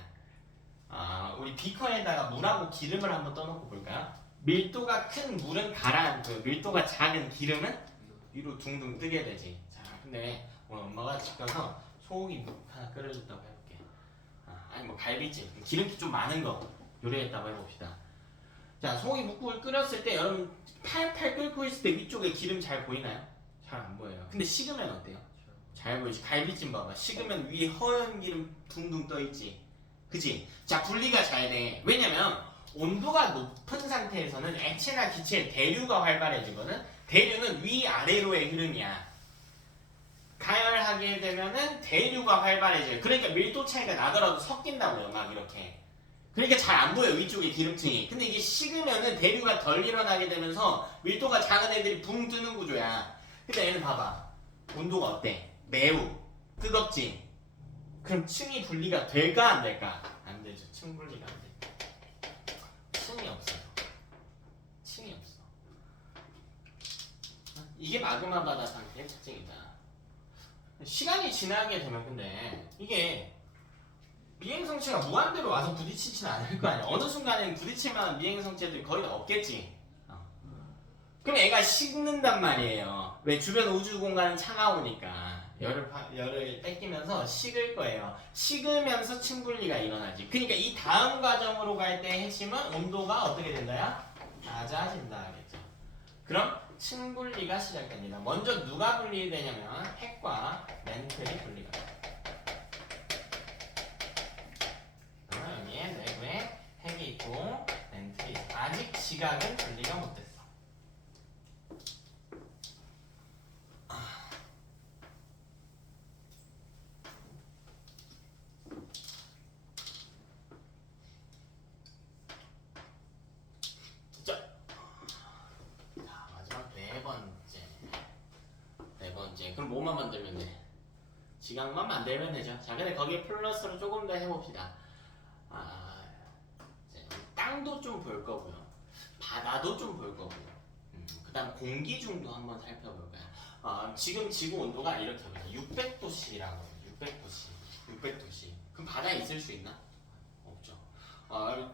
우리 비커에다가 물하고 기름을 한번 떠놓고 볼까요? 밀도가 큰 물은 가라앉고 밀도가 작은 기름은 위로 둥둥 뜨게 되지. 자, 근데 오늘 엄마가 집 가서 소고기 하나 끓여줬다고 해볼게. 아니 뭐 갈비찜, 기름기 좀 많은 거 요리했다고 해봅시다. 자, 소고기 묵국을 끓였을 때 여러분 팔팔 끓고 있을 때 위쪽에 기름 잘 보이나요? 잘 안 보여요. 근데 식으면 어때요? 잘 보이지. 갈비찜 봐봐. 식으면 위에 허연 기름 둥둥 떠있지. 그치? 자, 분리가 잘 돼. 왜냐면 온도가 높은 상태에서는 액체나 기체의 대류가 활발해지거든. 대류는 위아래로의 흐름이야. 가열하게 되면은 대류가 활발해져요. 그러니까 밀도 차이가 나더라도 섞인다고요. 막 이렇게. 그러니까 잘 안 보여, 위쪽에 기름층이. 근데 이게 식으면은 대류가 덜 일어나게 되면서 밀도가 작은 애들이 붕 뜨는 구조야. 근데 얘는 봐봐. 온도가 어때? 매우 뜨겁지? 그럼 층이 분리가 될까 안 될까? 안 되죠. 층 분리가 안 돼. 층이 없어요. 층이 없어. 이게 마그마 바다 상태의 특징이다. 시간이 지나게 되면 근데 이게 미행성체가 무한대로 와서 부딪히지는 않을 거 아니야. 어느 순간에는 부딪힐 만한 미행성체들이 거의 다 없겠지. 그럼 애가 식는단 말이에요. 왜? 주변 우주 공간은 차가우니까 열을 뺏기면서 식을 거예요. 식으면서 층분리가 일어나지. 그러니까 이 다음 과정으로 갈 때 핵심은 온도가 어떻게 된다야? 낮아진다 하겠죠. 그럼 층분리가 시작됩니다. 먼저 누가 분리되냐면 핵과 멘틀이 분리가 돼요. 여기에 내부에 핵이 있고 멘틀이 있고 아직 지각은 분리가 못됐어. 그럼 뭐만 만들면 돼? 지각만 만들면 되죠. 자, 근데 거기에 플러스로 조금 더 해봅시다. 땅도 좀 볼 거고요. 바다도 좀 볼 거고요. 그 다음 공기 중도 한번 살펴볼까요? 지금 지구 온도가 이렇게 보자. 600도씨라고 해요. 600도씨. 그럼 바다에 있을 수 있나? 없죠.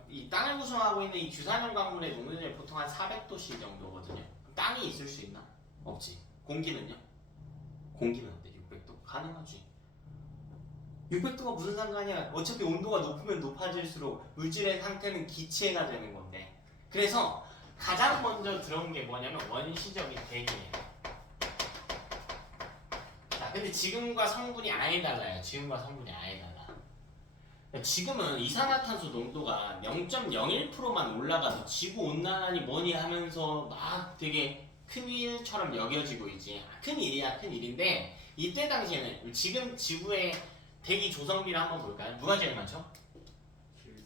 이 땅을 구성하고 있는 이 규산염 광물의 농도는 보통 한 400도씨 정도거든요. 땅이 있을 수 있나? 없지. 공기는요? 공기는 어때? 600도? 가능하지. 600도가 무슨 상관이야? 어차피 온도가 높으면 높아질수록 물질의 상태는 기체가 되는 건데. 그래서 가장 먼저 들어온 게 뭐냐면 원시적인 대기예요. 자, 근데 지금과 성분이 아예 달라요. 지금과 성분이 아예 달라. 지금은 이산화탄소 농도가 0.01%만 올라가서 지구온난화니 뭐니 하면서 막 되게 큰 일처럼 여겨지고 있지. 큰 일이야, 큰 일인데 이때 당시에는 지금 지구의 대기 조성비를 한번 볼까요? 누가 제일 많죠?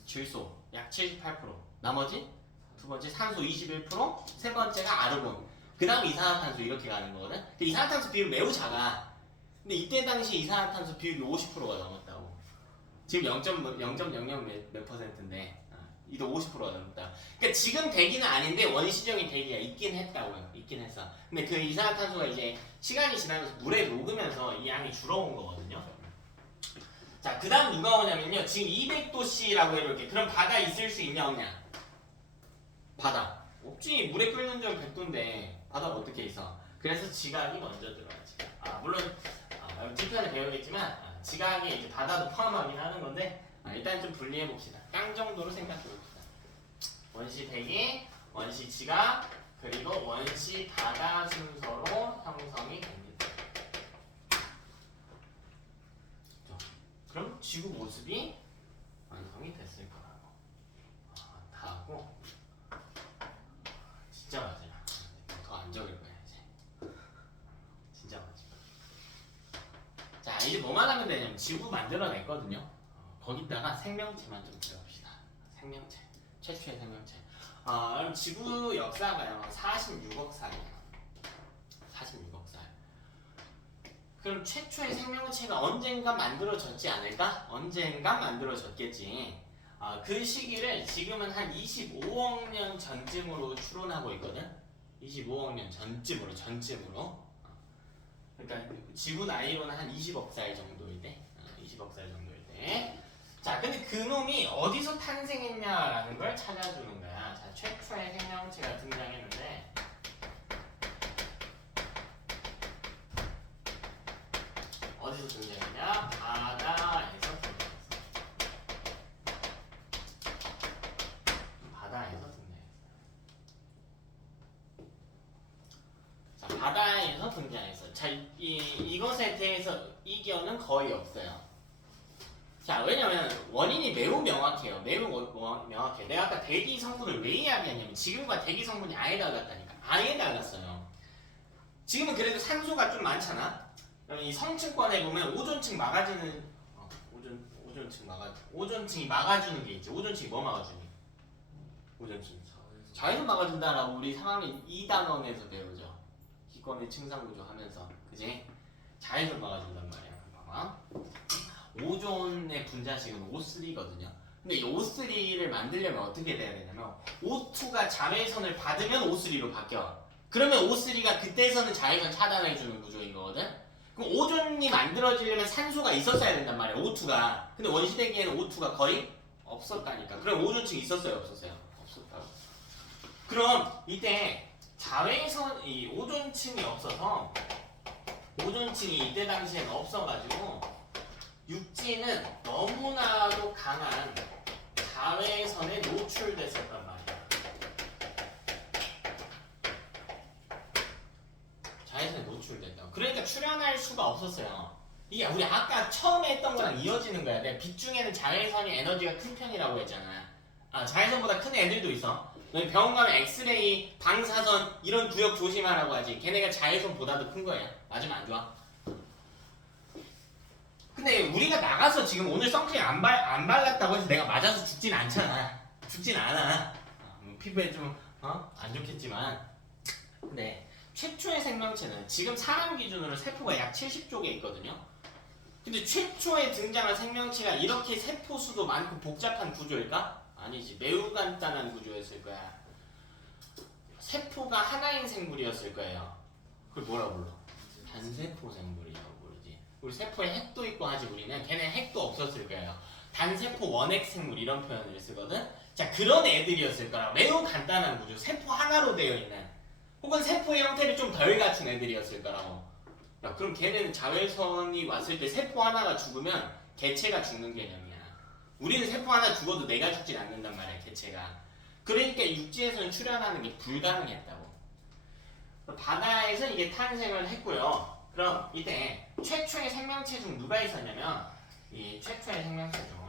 질소 약 78%. 나머지 두 번째 산소 21%, 세 번째가 아르곤. 그 다음 이산화탄소 이렇게 가는 거거든. 근데 이산화탄소 비율 매우 작아. 근데 이때 당시 이산화탄소 비율이 50%가 넘었다고. 지금 0.00 몇 %인데 이도 50%가 넘었다. 그러니까 지금 대기는 아닌데 원시적인 대기가 있긴 했다고요. 있긴 했어. 근데 그 이산화탄소가 이제 시간이 지나면서 물에 녹으면서 이 양이 줄어온 거거든요. 자, 그 다음 누가 오냐면요. 지금 200도씨라고 이렇게. 그럼 바다 있을 수 있냐 없냐? 바다. 없지. 물에 끓는 점 100도인데 바다가 어떻게 있어? 그래서 지각이 먼저 들어가지. 물론 뒤편에 배우겠지만 지각이 이제 바다도 포함하긴 하는 건데 일단 좀 분리해 봅시다. 깡 정도로 생각해 봅시다. 원시 대기, 원시 지각, 그리고 원시 바다 순서로 형성이 됩니다. 그럼 지구 모습이 완성이 됐을 거라고. 다 하고 진짜 맞아요. 더 안 적을 거야 이제. 진짜 맞아. 자, 이제 뭐만 하면 되냐면 지구 만들어냈거든요. 거기다가 생명체만 좀 들어봅시다. 생명체, 최초의 생명체. 그럼 지구 역사가요 46억 살이에요. 46억 살. 그럼 최초의 생명체가 언젠가 만들어졌지 않을까? 언젠가 만들어졌겠지. 그 시기를 지금은 한 25억 년 전쯤으로 추론하고 있거든. 25억 년 전쯤으로. 그러니까 지구 나이로는 한 20억 살 정도일 때. 20억 살 정도일 때. 자, 근데 그 놈이 어디서 탄생했냐라는 걸 찾아주는 거야. 자, 최초의 생명체가 등장했는데 어디서 등장했냐? 바다에서 등장했어. 바다에서 등장했어. 자, 바다에서 등장했어. 자, 이것에 대해서 이견은 거의 없어요. 자, 왜냐면 원인이 매우 명확해요. 매우 명확해. 내가 아까 대기 성분을 왜 이야기했냐면 지금과 대기 성분이 아예 달랐다니까. 아예 달랐어요. 지금은 그래도 산소가 좀 많잖아. 이 성층권에 보면 오존층 막아주는 오존층이 막아주는 게 있지. 오존층이 뭐 막아주니? 오존층. 자외선 막아준다라고 우리 3학년 2단원에서 배우죠. 기권의 층상구조 하면서, 그지? 자외선 막아준단 말이야. 봐봐. 오존의 분자식은 O3거든요. 근데 이 O3를 만들려면 어떻게 돼야 되냐면 O2가 자외선을 받으면 O3로 바뀌어. 그러면 O3가 그때서는 자외선 차단해주는 구조인 거거든. 그럼 오존이 만들어지려면 산소가 있었어야 된단 말이야. O2가. 근데 원시대기에는 O2가 거의 없었다니까. 그럼 오존층이 있었어요, 없었어요? 없었다고. 그럼 이때 자외선 이 오존층이 없어서 오존층이 이때 당시에는 없어가지고 육지는 너무나도 강한 자외선에 노출됐었단 말이야. 자외선에 노출됐다. 그러니까 출현할 수가 없었어요. 이게 우리 아까 처음에 했던 거랑 이어지는 거야. 내가 빛 중에는 자외선이 에너지가 큰 편이라고 했잖아. 자외선보다 큰 애들도 있어. 병원 가면 엑스레이, 방사선 이런 구역 조심하라고 하지. 걔네가 자외선보다도 큰 거예요. 맞으면 안 좋아. 근데 우리가 나가서 지금 오늘 선크림 안 발랐다고 해서 내가 맞아서 죽진 않잖아. 죽진 않아. 피부에 좀 안 좋겠지만. 근데 최초의 생명체는 지금 사람 기준으로 세포가 약 70쪽에 있거든요. 근데 최초에 등장한 생명체가 이렇게 세포 수도 많고 복잡한 구조일까? 아니지. 매우 간단한 구조였을 거야. 세포가 하나인 생물이었을 거예요. 그걸 뭐라고 불러? 단세포 생물이라고. 우리 세포에 핵도 있고 하지. 우리는 걔네 핵도 없었을 거예요. 단세포 원핵 생물 이런 표현을 쓰거든. 자, 그런 애들이었을 거라. 매우 간단한 구조. 세포 하나로 되어 있는 혹은 세포의 형태를 좀 덜 갖춘 애들이었을 거라고. 야, 그럼 걔네는 자외선이 왔을 때 세포 하나가 죽으면 개체가 죽는 개념이야. 우리는 세포 하나 죽어도 내가 죽진 않는단 말이야. 개체가. 그러니까 육지에서는 출현하는 게 불가능했다고. 바다에서 이게 탄생을 했고요. 그럼 이때 최초의 생명체 중 누가 있었냐면 이 최초의 생명체 중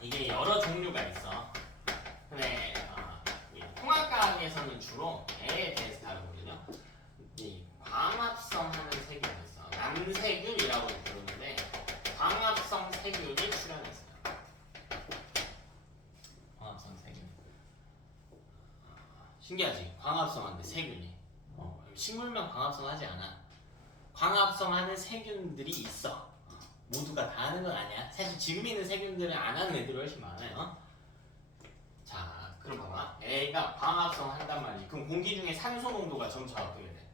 이게 여러 종류가 있어. 근데 통합과학에서는 주로 애에 대해서 다루거든요. 이 광합성 하는 세균이 있어. 남세균이라고 부르는데 광합 신기하지? 광합성한데 세균이. 식물만 광합성하지 않아. 광합성하는 세균들이 있어. 모두가 다 하는 건 아니야. 사실 지금 있는 세균들은 안 하는 애들이 훨씬 많아요. 자, 그럼 봐봐. 애가 광합성 한단 말이지. 그럼 공기 중에 산소 농도가 점차 어떻게 돼?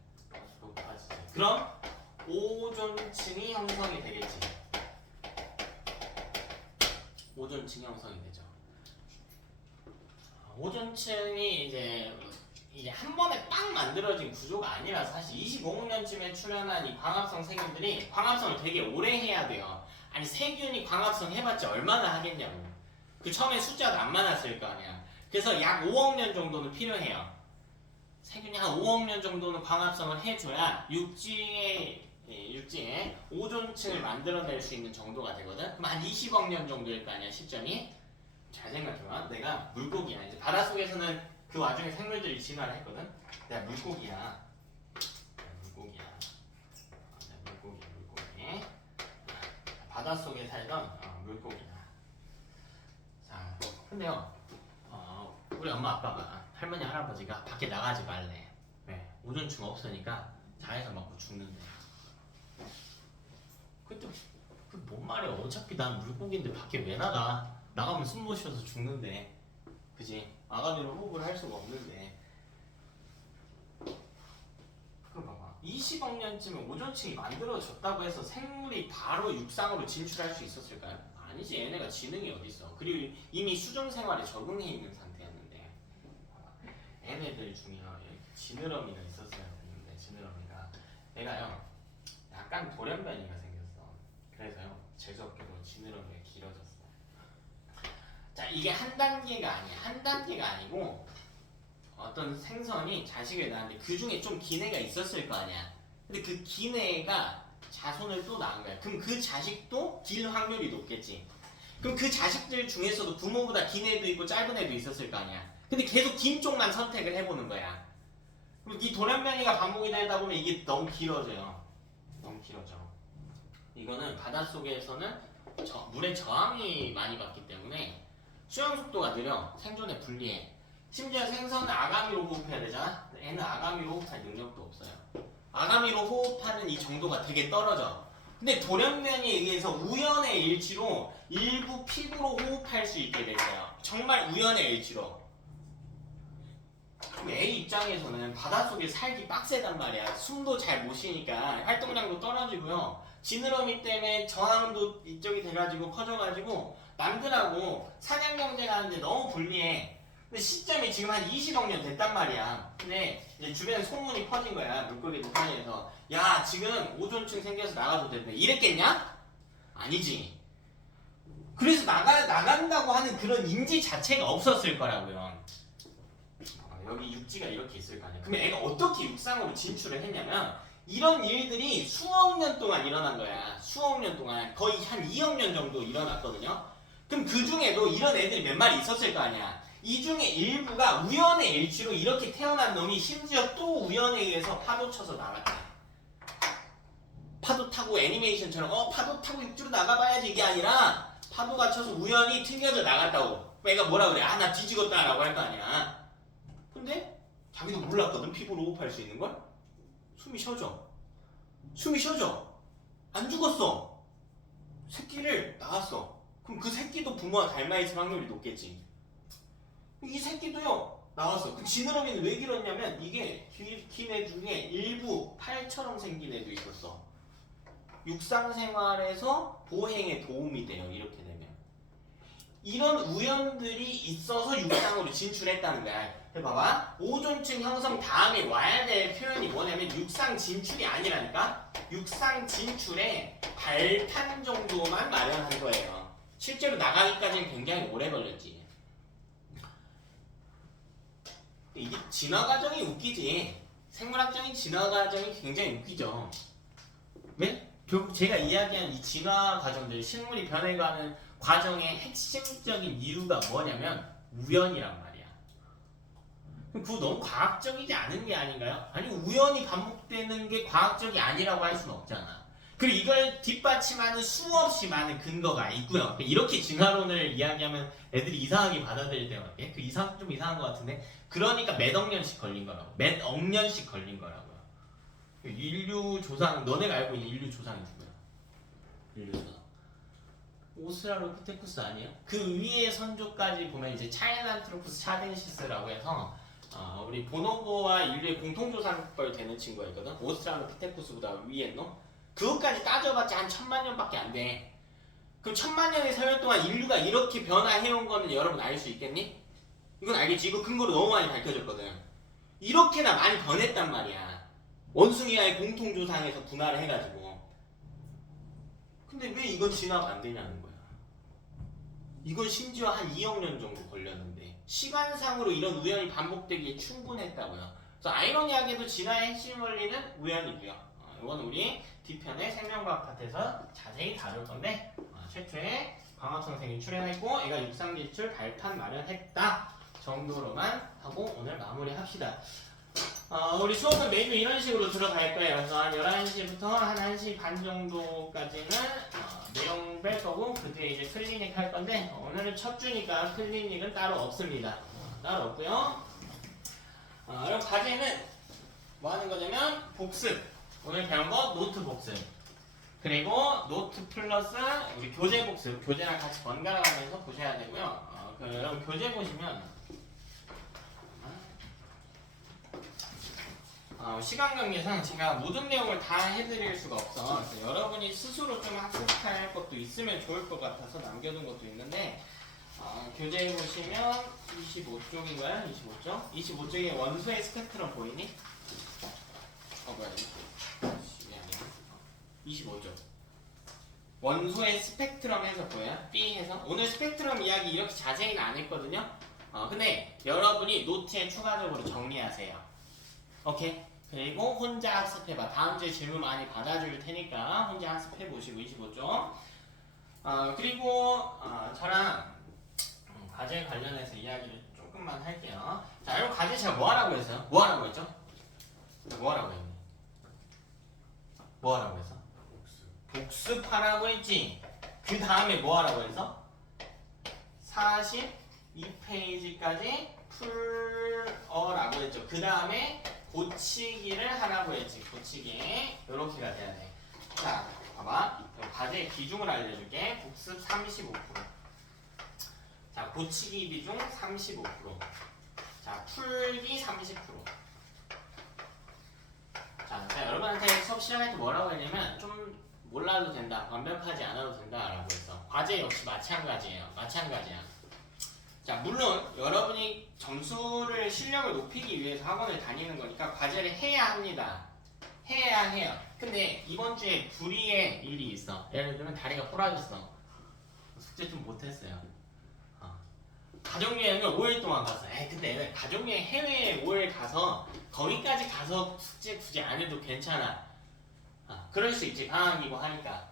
높아지지. 그럼 오존층이 형성이 되겠지. 오존층이 형성이 되죠. 오존층이 이제 한 번에 딱 만들어진 구조가 아니라 사실 25억 년쯤에 출현한 이 광합성 세균들이 광합성을 되게 오래 해야 돼요. 아니 세균이 광합성 해봤자 얼마나 하겠냐고. 그 처음에 숫자도 안 많았을 거 아니야. 그래서 약 5억 년 정도는 필요해요. 세균이 한 5억 년 정도는 광합성을 해줘야 육지에 오존층을 만들어낼 수 있는 정도가 되거든. 그럼 한 20억 년 정도일 거 아니야 시점이. 잘 생각해봐. 내가 물고기야. 이제 바닷속에서는 그 와중에 생물들이 진화를 했거든. 내가 물고기야. 물고기. 바닷속에 살던 물고기야. 자, 근데요. 우리 엄마 아빠가 할머니 할아버지가 밖에 나가지 말래. 왜? 오존층 없으니까 자에서 먹고 죽는데. 그때 뭔 말이야. 어차피 난 물고기인데 밖에 왜 나가? 나가면 숨 못 쉬어서 죽는데. 그지? 아가미로 호흡을 할 수가 없는데. 그럼 봐봐. 20억 년쯤에 오존층이 만들어졌다고 해서 생물이 바로 육상으로 진출할 수 있었을까요? 아니지. 얘네가 지능이 어딨어. 그리고 이미 수중 생활에 적응해 있는 상태였는데. 얘네들 중에요. 지느러미가 있었어야 했는데 지느러미가 얘가요 약간 돌연변이가 생겼어. 그래서요 재수없게도 지느러미가 길어졌어. 자, 이게 한 단계가 아니야. 한 단계가 아니고 어떤 생선이 자식을 낳았는데 그 중에 좀 긴 애가 있었을 거 아니야. 근데 그 긴 애가 자손을 또 낳은 거야. 그럼 그 자식도 길 확률이 높겠지. 그럼 그 자식들 중에서도 부모보다 긴 애도 있고 짧은 애도 있었을 거 아니야. 근데 계속 긴 쪽만 선택을 해보는 거야. 그럼 이 돌연변이가 반복이 되다 보면 이게 너무 길어져요. 너무 길어져. 이거는 바닷속에서는 물의 저항이 많이 받기 때문에 수영 속도가 느려. 생존에 불리해. 심지어 생선은 아가미로 호흡해야 되잖아. 애는 아가미로 호흡할 능력도 없어요. 아가미로 호흡하는 이 정도가 되게 떨어져. 근데 돌연변이에 의해서 우연의 일치로 일부 피부로 호흡할 수 있게 됐어요. 정말 우연의 일치로. 그럼 애 입장에서는 바닷속에 살기 빡세단 말이야. 숨도 잘 못 쉬니까 활동량도 떨어지고요. 지느러미 때문에 저항도 이쪽이 돼가지고 커져가지고 남들하고 사냥 경쟁 하는데 너무 불리해. 근데 시점이 지금 한 20억 년 됐단 말이야. 근데 이제 주변에 소문이 퍼진 거야. 물고기들 사이에서. 야, 지금 오존층 생겨서 나가도 된대. 이랬겠냐? 아니지. 그래서 나간다고 하는 그런 인지 자체가 없었을 거라고요. 여기 육지가 이렇게 있을 거 아니야. 그럼 애가 어떻게 육상으로 진출을 했냐면 이런 일들이 수억 년 동안 일어난 거야. 수억 년 동안. 거의 한 2억 년 정도 일어났거든요. 그럼 그 중에도 이런 애들이 몇 마리 있었을 거 아니야. 이 중에 일부가 우연의 일치로 이렇게 태어난 놈이 심지어 또 우연에 의해서 파도 쳐서 나갔다. 파도 타고 애니메이션처럼 파도 타고 육지로 나가봐야지 이게 아니라 파도가 쳐서 우연히 튕겨져 나갔다고. 애가 뭐라 그래? 아, 나 뒤지겠다 라고 할 거 아니야. 근데 자기도 몰랐거든. 피부로 호흡할 수 있는 걸. 숨이 쉬어져. 안 죽었어. 새끼를 낳았어. 그럼 그 새끼도 부모와 닮아 있을 확률이 높겠지. 이 새끼도요 나왔어. 그 지느러미는 왜 길었냐면 이게 긴 애 중에 일부 팔처럼 생긴 애도 있었어. 육상 생활에서 보행에 도움이 돼요. 이렇게 되면 이런 우연들이 있어서 육상으로 진출했다는 거야. 봐봐. 오존층 형성 다음에 와야 될 표현이 뭐냐면 육상 진출이 아니라니까. 육상 진출에 발판 정도만 마련한 거예요. 실제로 나가기까지는 굉장히 오래 걸렸지. 이게 진화 과정이 웃기지. 생물학적인 진화 과정이 굉장히 웃기죠. 왜? 결국 제가 이야기한 이 진화 과정들, 식물이 변해가는 과정의 핵심적인 이유가 뭐냐면 우연이란 말이야. 그거 너무 과학적이지 않은 게 아닌가요? 아니 우연히 반복되는 게 과학적이 아니라고 할 수는 없잖아. 그리고 이걸 뒷받침하는 수없이 많은 근거가 있고요. 이렇게 증하론을 이야기하면 애들이 이상하게 받아들일 때가 많아요. 좀 이상한 것 같은데 그러니까 몇 억 년씩 걸린 거라고. 몇 억 년씩 걸린 거라고요. 인류 조상, 너네가 알고 있는 인류 조상이 누구야? 인류 조상. 오스트랄로피테쿠스 아니에요? 그 위에 선조까지 보면 이제 차이난트로푸스 차덴시스라고 해서 우리 보노보와 인류의 공통조상벌 되는 친구가 있거든. 오스트랄로피테쿠스보다 위에 놈. 그것까지 따져봤자 한 1000만 년밖에 안 돼. 그럼 1000만 년의 세월 동안 인류가 이렇게 변화해온 거는 여러분 알 수 있겠니? 이건 알겠지? 이거 근거로 너무 많이 밝혀졌거든. 이렇게나 많이 변했단 말이야. 원숭이와의 공통조상에서 분할을 해가지고. 근데 왜 이건 진화가 안 되냐는 거야. 이건 심지어 한 2억 년 정도 걸렸는데 시간상으로 이런 우연이 반복되기에 충분했다고요. 그래서 아이러니하게도 진화의 핵심 원리는 우연이고요. 이건 우리 뒤편의 생명과학 파트에서 자세히 다룰 건데 최초에 광학 선생이 출연했고 얘가 육상기출 발판 마련했다 정도로만 하고 오늘 마무리합시다. 우리 수업은 매주 이런 식으로 들어갈 거예요. 그래서 한 11시부터 한 1시 반 정도까지는 내용 뺄 거고 그 뒤에 이제 클리닉 할 건데 오늘은 첫 주니까 클리닉은 따로 없습니다. 따로 없고요. 그럼 과제는 뭐 하는 거냐면 복습. 오늘 배운 거 노트 복습. 그리고 노트 플러스 우리 교재 복습. 교재랑 같이 번갈아 가면서 보셔야 되고요. 그럼 교재 보시면 시간 관계상 제가 모든 내용을 다 해드릴 수가 없어. 그래서 여러분이 스스로 좀 학습할 것도 있으면 좋을 것 같아서 남겨둔 것도 있는데 교재에 보시면 25쪽인가요? 25쪽? 25쪽에 원소의 스펙트럼 보이니? 뭐야 이거 25쪽 원소의 스펙트럼 해서 보여요? B 해서 오늘 스펙트럼 이야기 이렇게 자세히는 안 했거든요. 근데 여러분이 노트에 추가적으로 정리하세요. 오케이? 그리고 혼자 학습해봐. 다음 주에 질문 많이 받아줄 테니까 혼자 학습해보시고 25쪽. 그리고 저랑 과제 관련해서 이야기를 조금만 할게요. 자, 여러분 과제 제가 뭐 하라고 했어요? 뭐 하라고 했죠? 뭐 하라고 했니? 뭐 하라고 했어? 복습하라고 했지. 그 다음에 뭐 하라고 했어? 42페이지까지 풀어라고 했죠. 그 다음에 고치기를 하라고 했지. 고치기 이렇게가 돼야 돼. 자, 봐봐. 과제의 비중을 알려줄게. 복습 35%. 자, 고치기 비중 35%. 자, 풀기 30%. 자, 여러분한테 수업 시작할 때 뭐라고 했냐면 좀 몰라도 된다, 완벽하지 않아도 된다라고 해서 과제 역시 마찬가지예요. 마찬가지야. 자, 물론 여러분이 점수를 실력을 높이기 위해서 학원을 다니는 거니까 과제를 해야 합니다. 해야 해요. 근데 이번 주에 불의의 일이 있어. 예를 들면 다리가 부러졌어. 숙제 좀 못했어요. 가족여행을 5일 동안 갔어. 근데 가족여행 해외에 5일 가서 거기까지 가서 숙제 굳이 안 해도 괜찮아. 그럴 수 있지. 방학이고 하니까.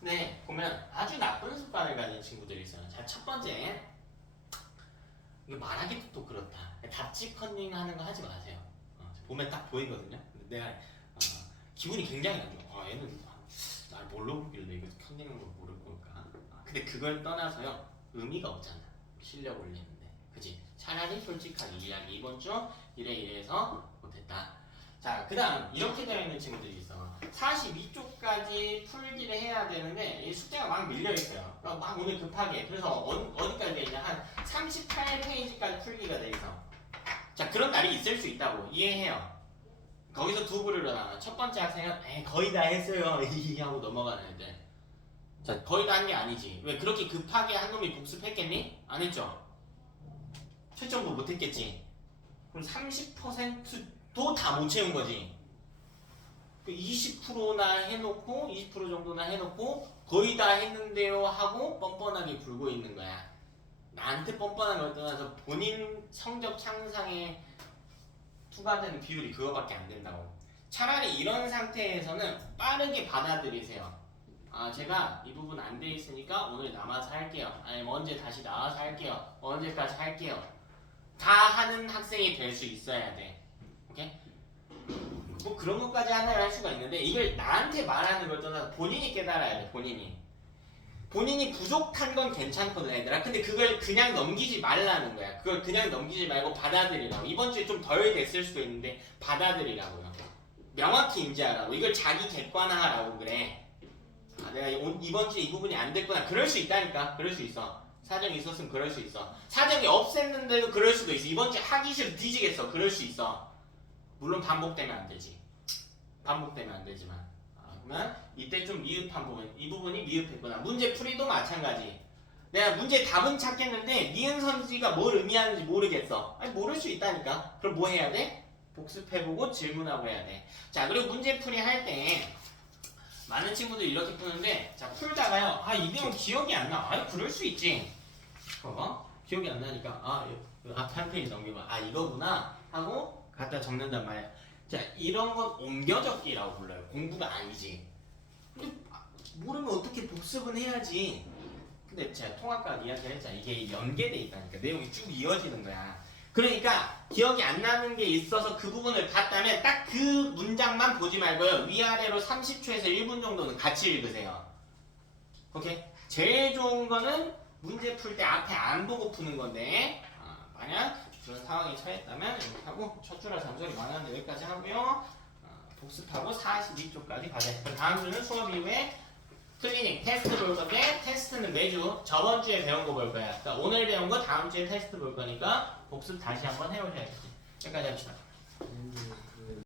근데 보면 아주 나쁜 습관을 가진 친구들이 있어요. 자, 첫 번째. 이게 말하기도 또 그렇다. 답지 컨닝 하는 거 하지 마세요. 보면 딱 보이거든요. 근데 내가 기분이 굉장히 안 좋아. 얘는 날 뭘로 보길래 이거 컨닝한 걸 모를 걸까. 근데 그걸 떠나서요. 의미가 없잖아. 실력 올리는데. 그치? 차라리 솔직하게 이야기. 이번 주 이래서 못했다. 자, 그 다음 이렇게 되어 있는 친구들이 있어. 42쪽까지 풀기를 해야 되는데 이 숙제가 막 밀려있어요. 막 오늘 급하게. 그래서 어디까지 돼 있냐. 한 38페이지까지 풀기가 돼 있어. 자, 그런 날이 있을 수 있다고 이해해요. 거기서 두 부류로 나눠. 첫 번째 학생은 거의 다 했어요 하고 넘어가는 애들. 자, 거의 다 한 게 아니지. 왜 그렇게 급하게 한 놈이 복습했겠니? 안 했죠? 채점도 못 했겠지. 그럼 30%도 다 못 채운 거지. 20%나 해놓고 20% 정도나 해놓고 거의 다 했는데요 하고 뻔뻔하게 굴고 있는 거야. 나한테 뻔뻔한 걸 떠나서 본인 성적 향상에 투과되는 비율이 그거밖에 안 된다고. 차라리 이런 상태에서는 빠르게 받아들이세요. 제가 이 부분 안 돼 있으니까 오늘 남아서 할게요. 아니면 언제 다시 나와서 할게요. 언제까지 할게요. 다 하는 학생이 될 수 있어야 돼. 오케이? 뭐 그런 것까지 하나를 할 수가 있는데 이걸 나한테 말하는 걸 떠나서 본인이 깨달아야 돼. 본인이 부족한 건 괜찮거든 얘들아. 근데 그걸 그냥 넘기지 말라는 거야. 그걸 그냥 넘기지 말고 받아들이라고. 이번 주에 좀 덜 됐을 수도 있는데 받아들이라고요. 명확히 인지하라고. 이걸 자기 객관화하라고 그래. 아, 내가 이번 주에 이 부분이 안 됐구나. 그럴 수 있다니까. 그럴 수 있어. 사정이 있었으면 그럴 수 있어. 사정이 없앴는데도 그럴 수도 있어. 이번 주에 하기 싫어 뒤지겠어. 그럴 수 있어. 물론 반복되면 안 되지. 반복되면 안 되지만. 그러면 이때 좀 미흡한 부분, 이 부분이 미흡했구나. 문제 풀이도 마찬가지. 내가 문제 답은 찾겠는데 니은 선지가 뭘 의미하는지 모르겠어. 아니 모를 수 있다니까. 그럼 뭐 해야 돼? 복습해보고 질문하고 해야 돼. 자, 그리고 문제 풀이 할 때 많은 친구들이 이렇게 푸는데, 자 풀다가요, 아 이 내용 기억이 안 나. 아니 그럴 수 있지. 봐봐, 기억이 안 나니까 앞에 한 페이지 넘기면 아 이거구나 하고 갖다 적는단 말이야. 자, 이런 건 옮겨 적기라고 불러요. 공부가 아니지. 근데 모르면 어떻게 복습은 해야지. 근데 제가 통합과 이야기를 했잖아. 이게 연계돼 있다니까. 내용이 쭉 이어지는 거야. 그러니까 기억이 안 나는 게 있어서 그 부분을 봤다면 딱 그 문장만 보지 말고요. 위아래로 30초에서 1분 정도는 같이 읽으세요. 오케이? 제일 좋은 거는 문제 풀 때 앞에 안 보고 푸는 건데, 만약 그런 상황에 처했다면 이렇게 하고 첫 줄에 잠소리 많았는데 여기까지 하고요. 복습하고 42쪽까지 가자. 그럼 다음 주는 수업 이후에 클리닝, 테스트 볼 건데, 테스트는 매주 저번 주에 배운 거 볼 거야. 그러니까 오늘 배운 거 다음 주에 테스트 볼 거니까 복습 다시 한번 해오셔야겠지. 여기까지 합시다.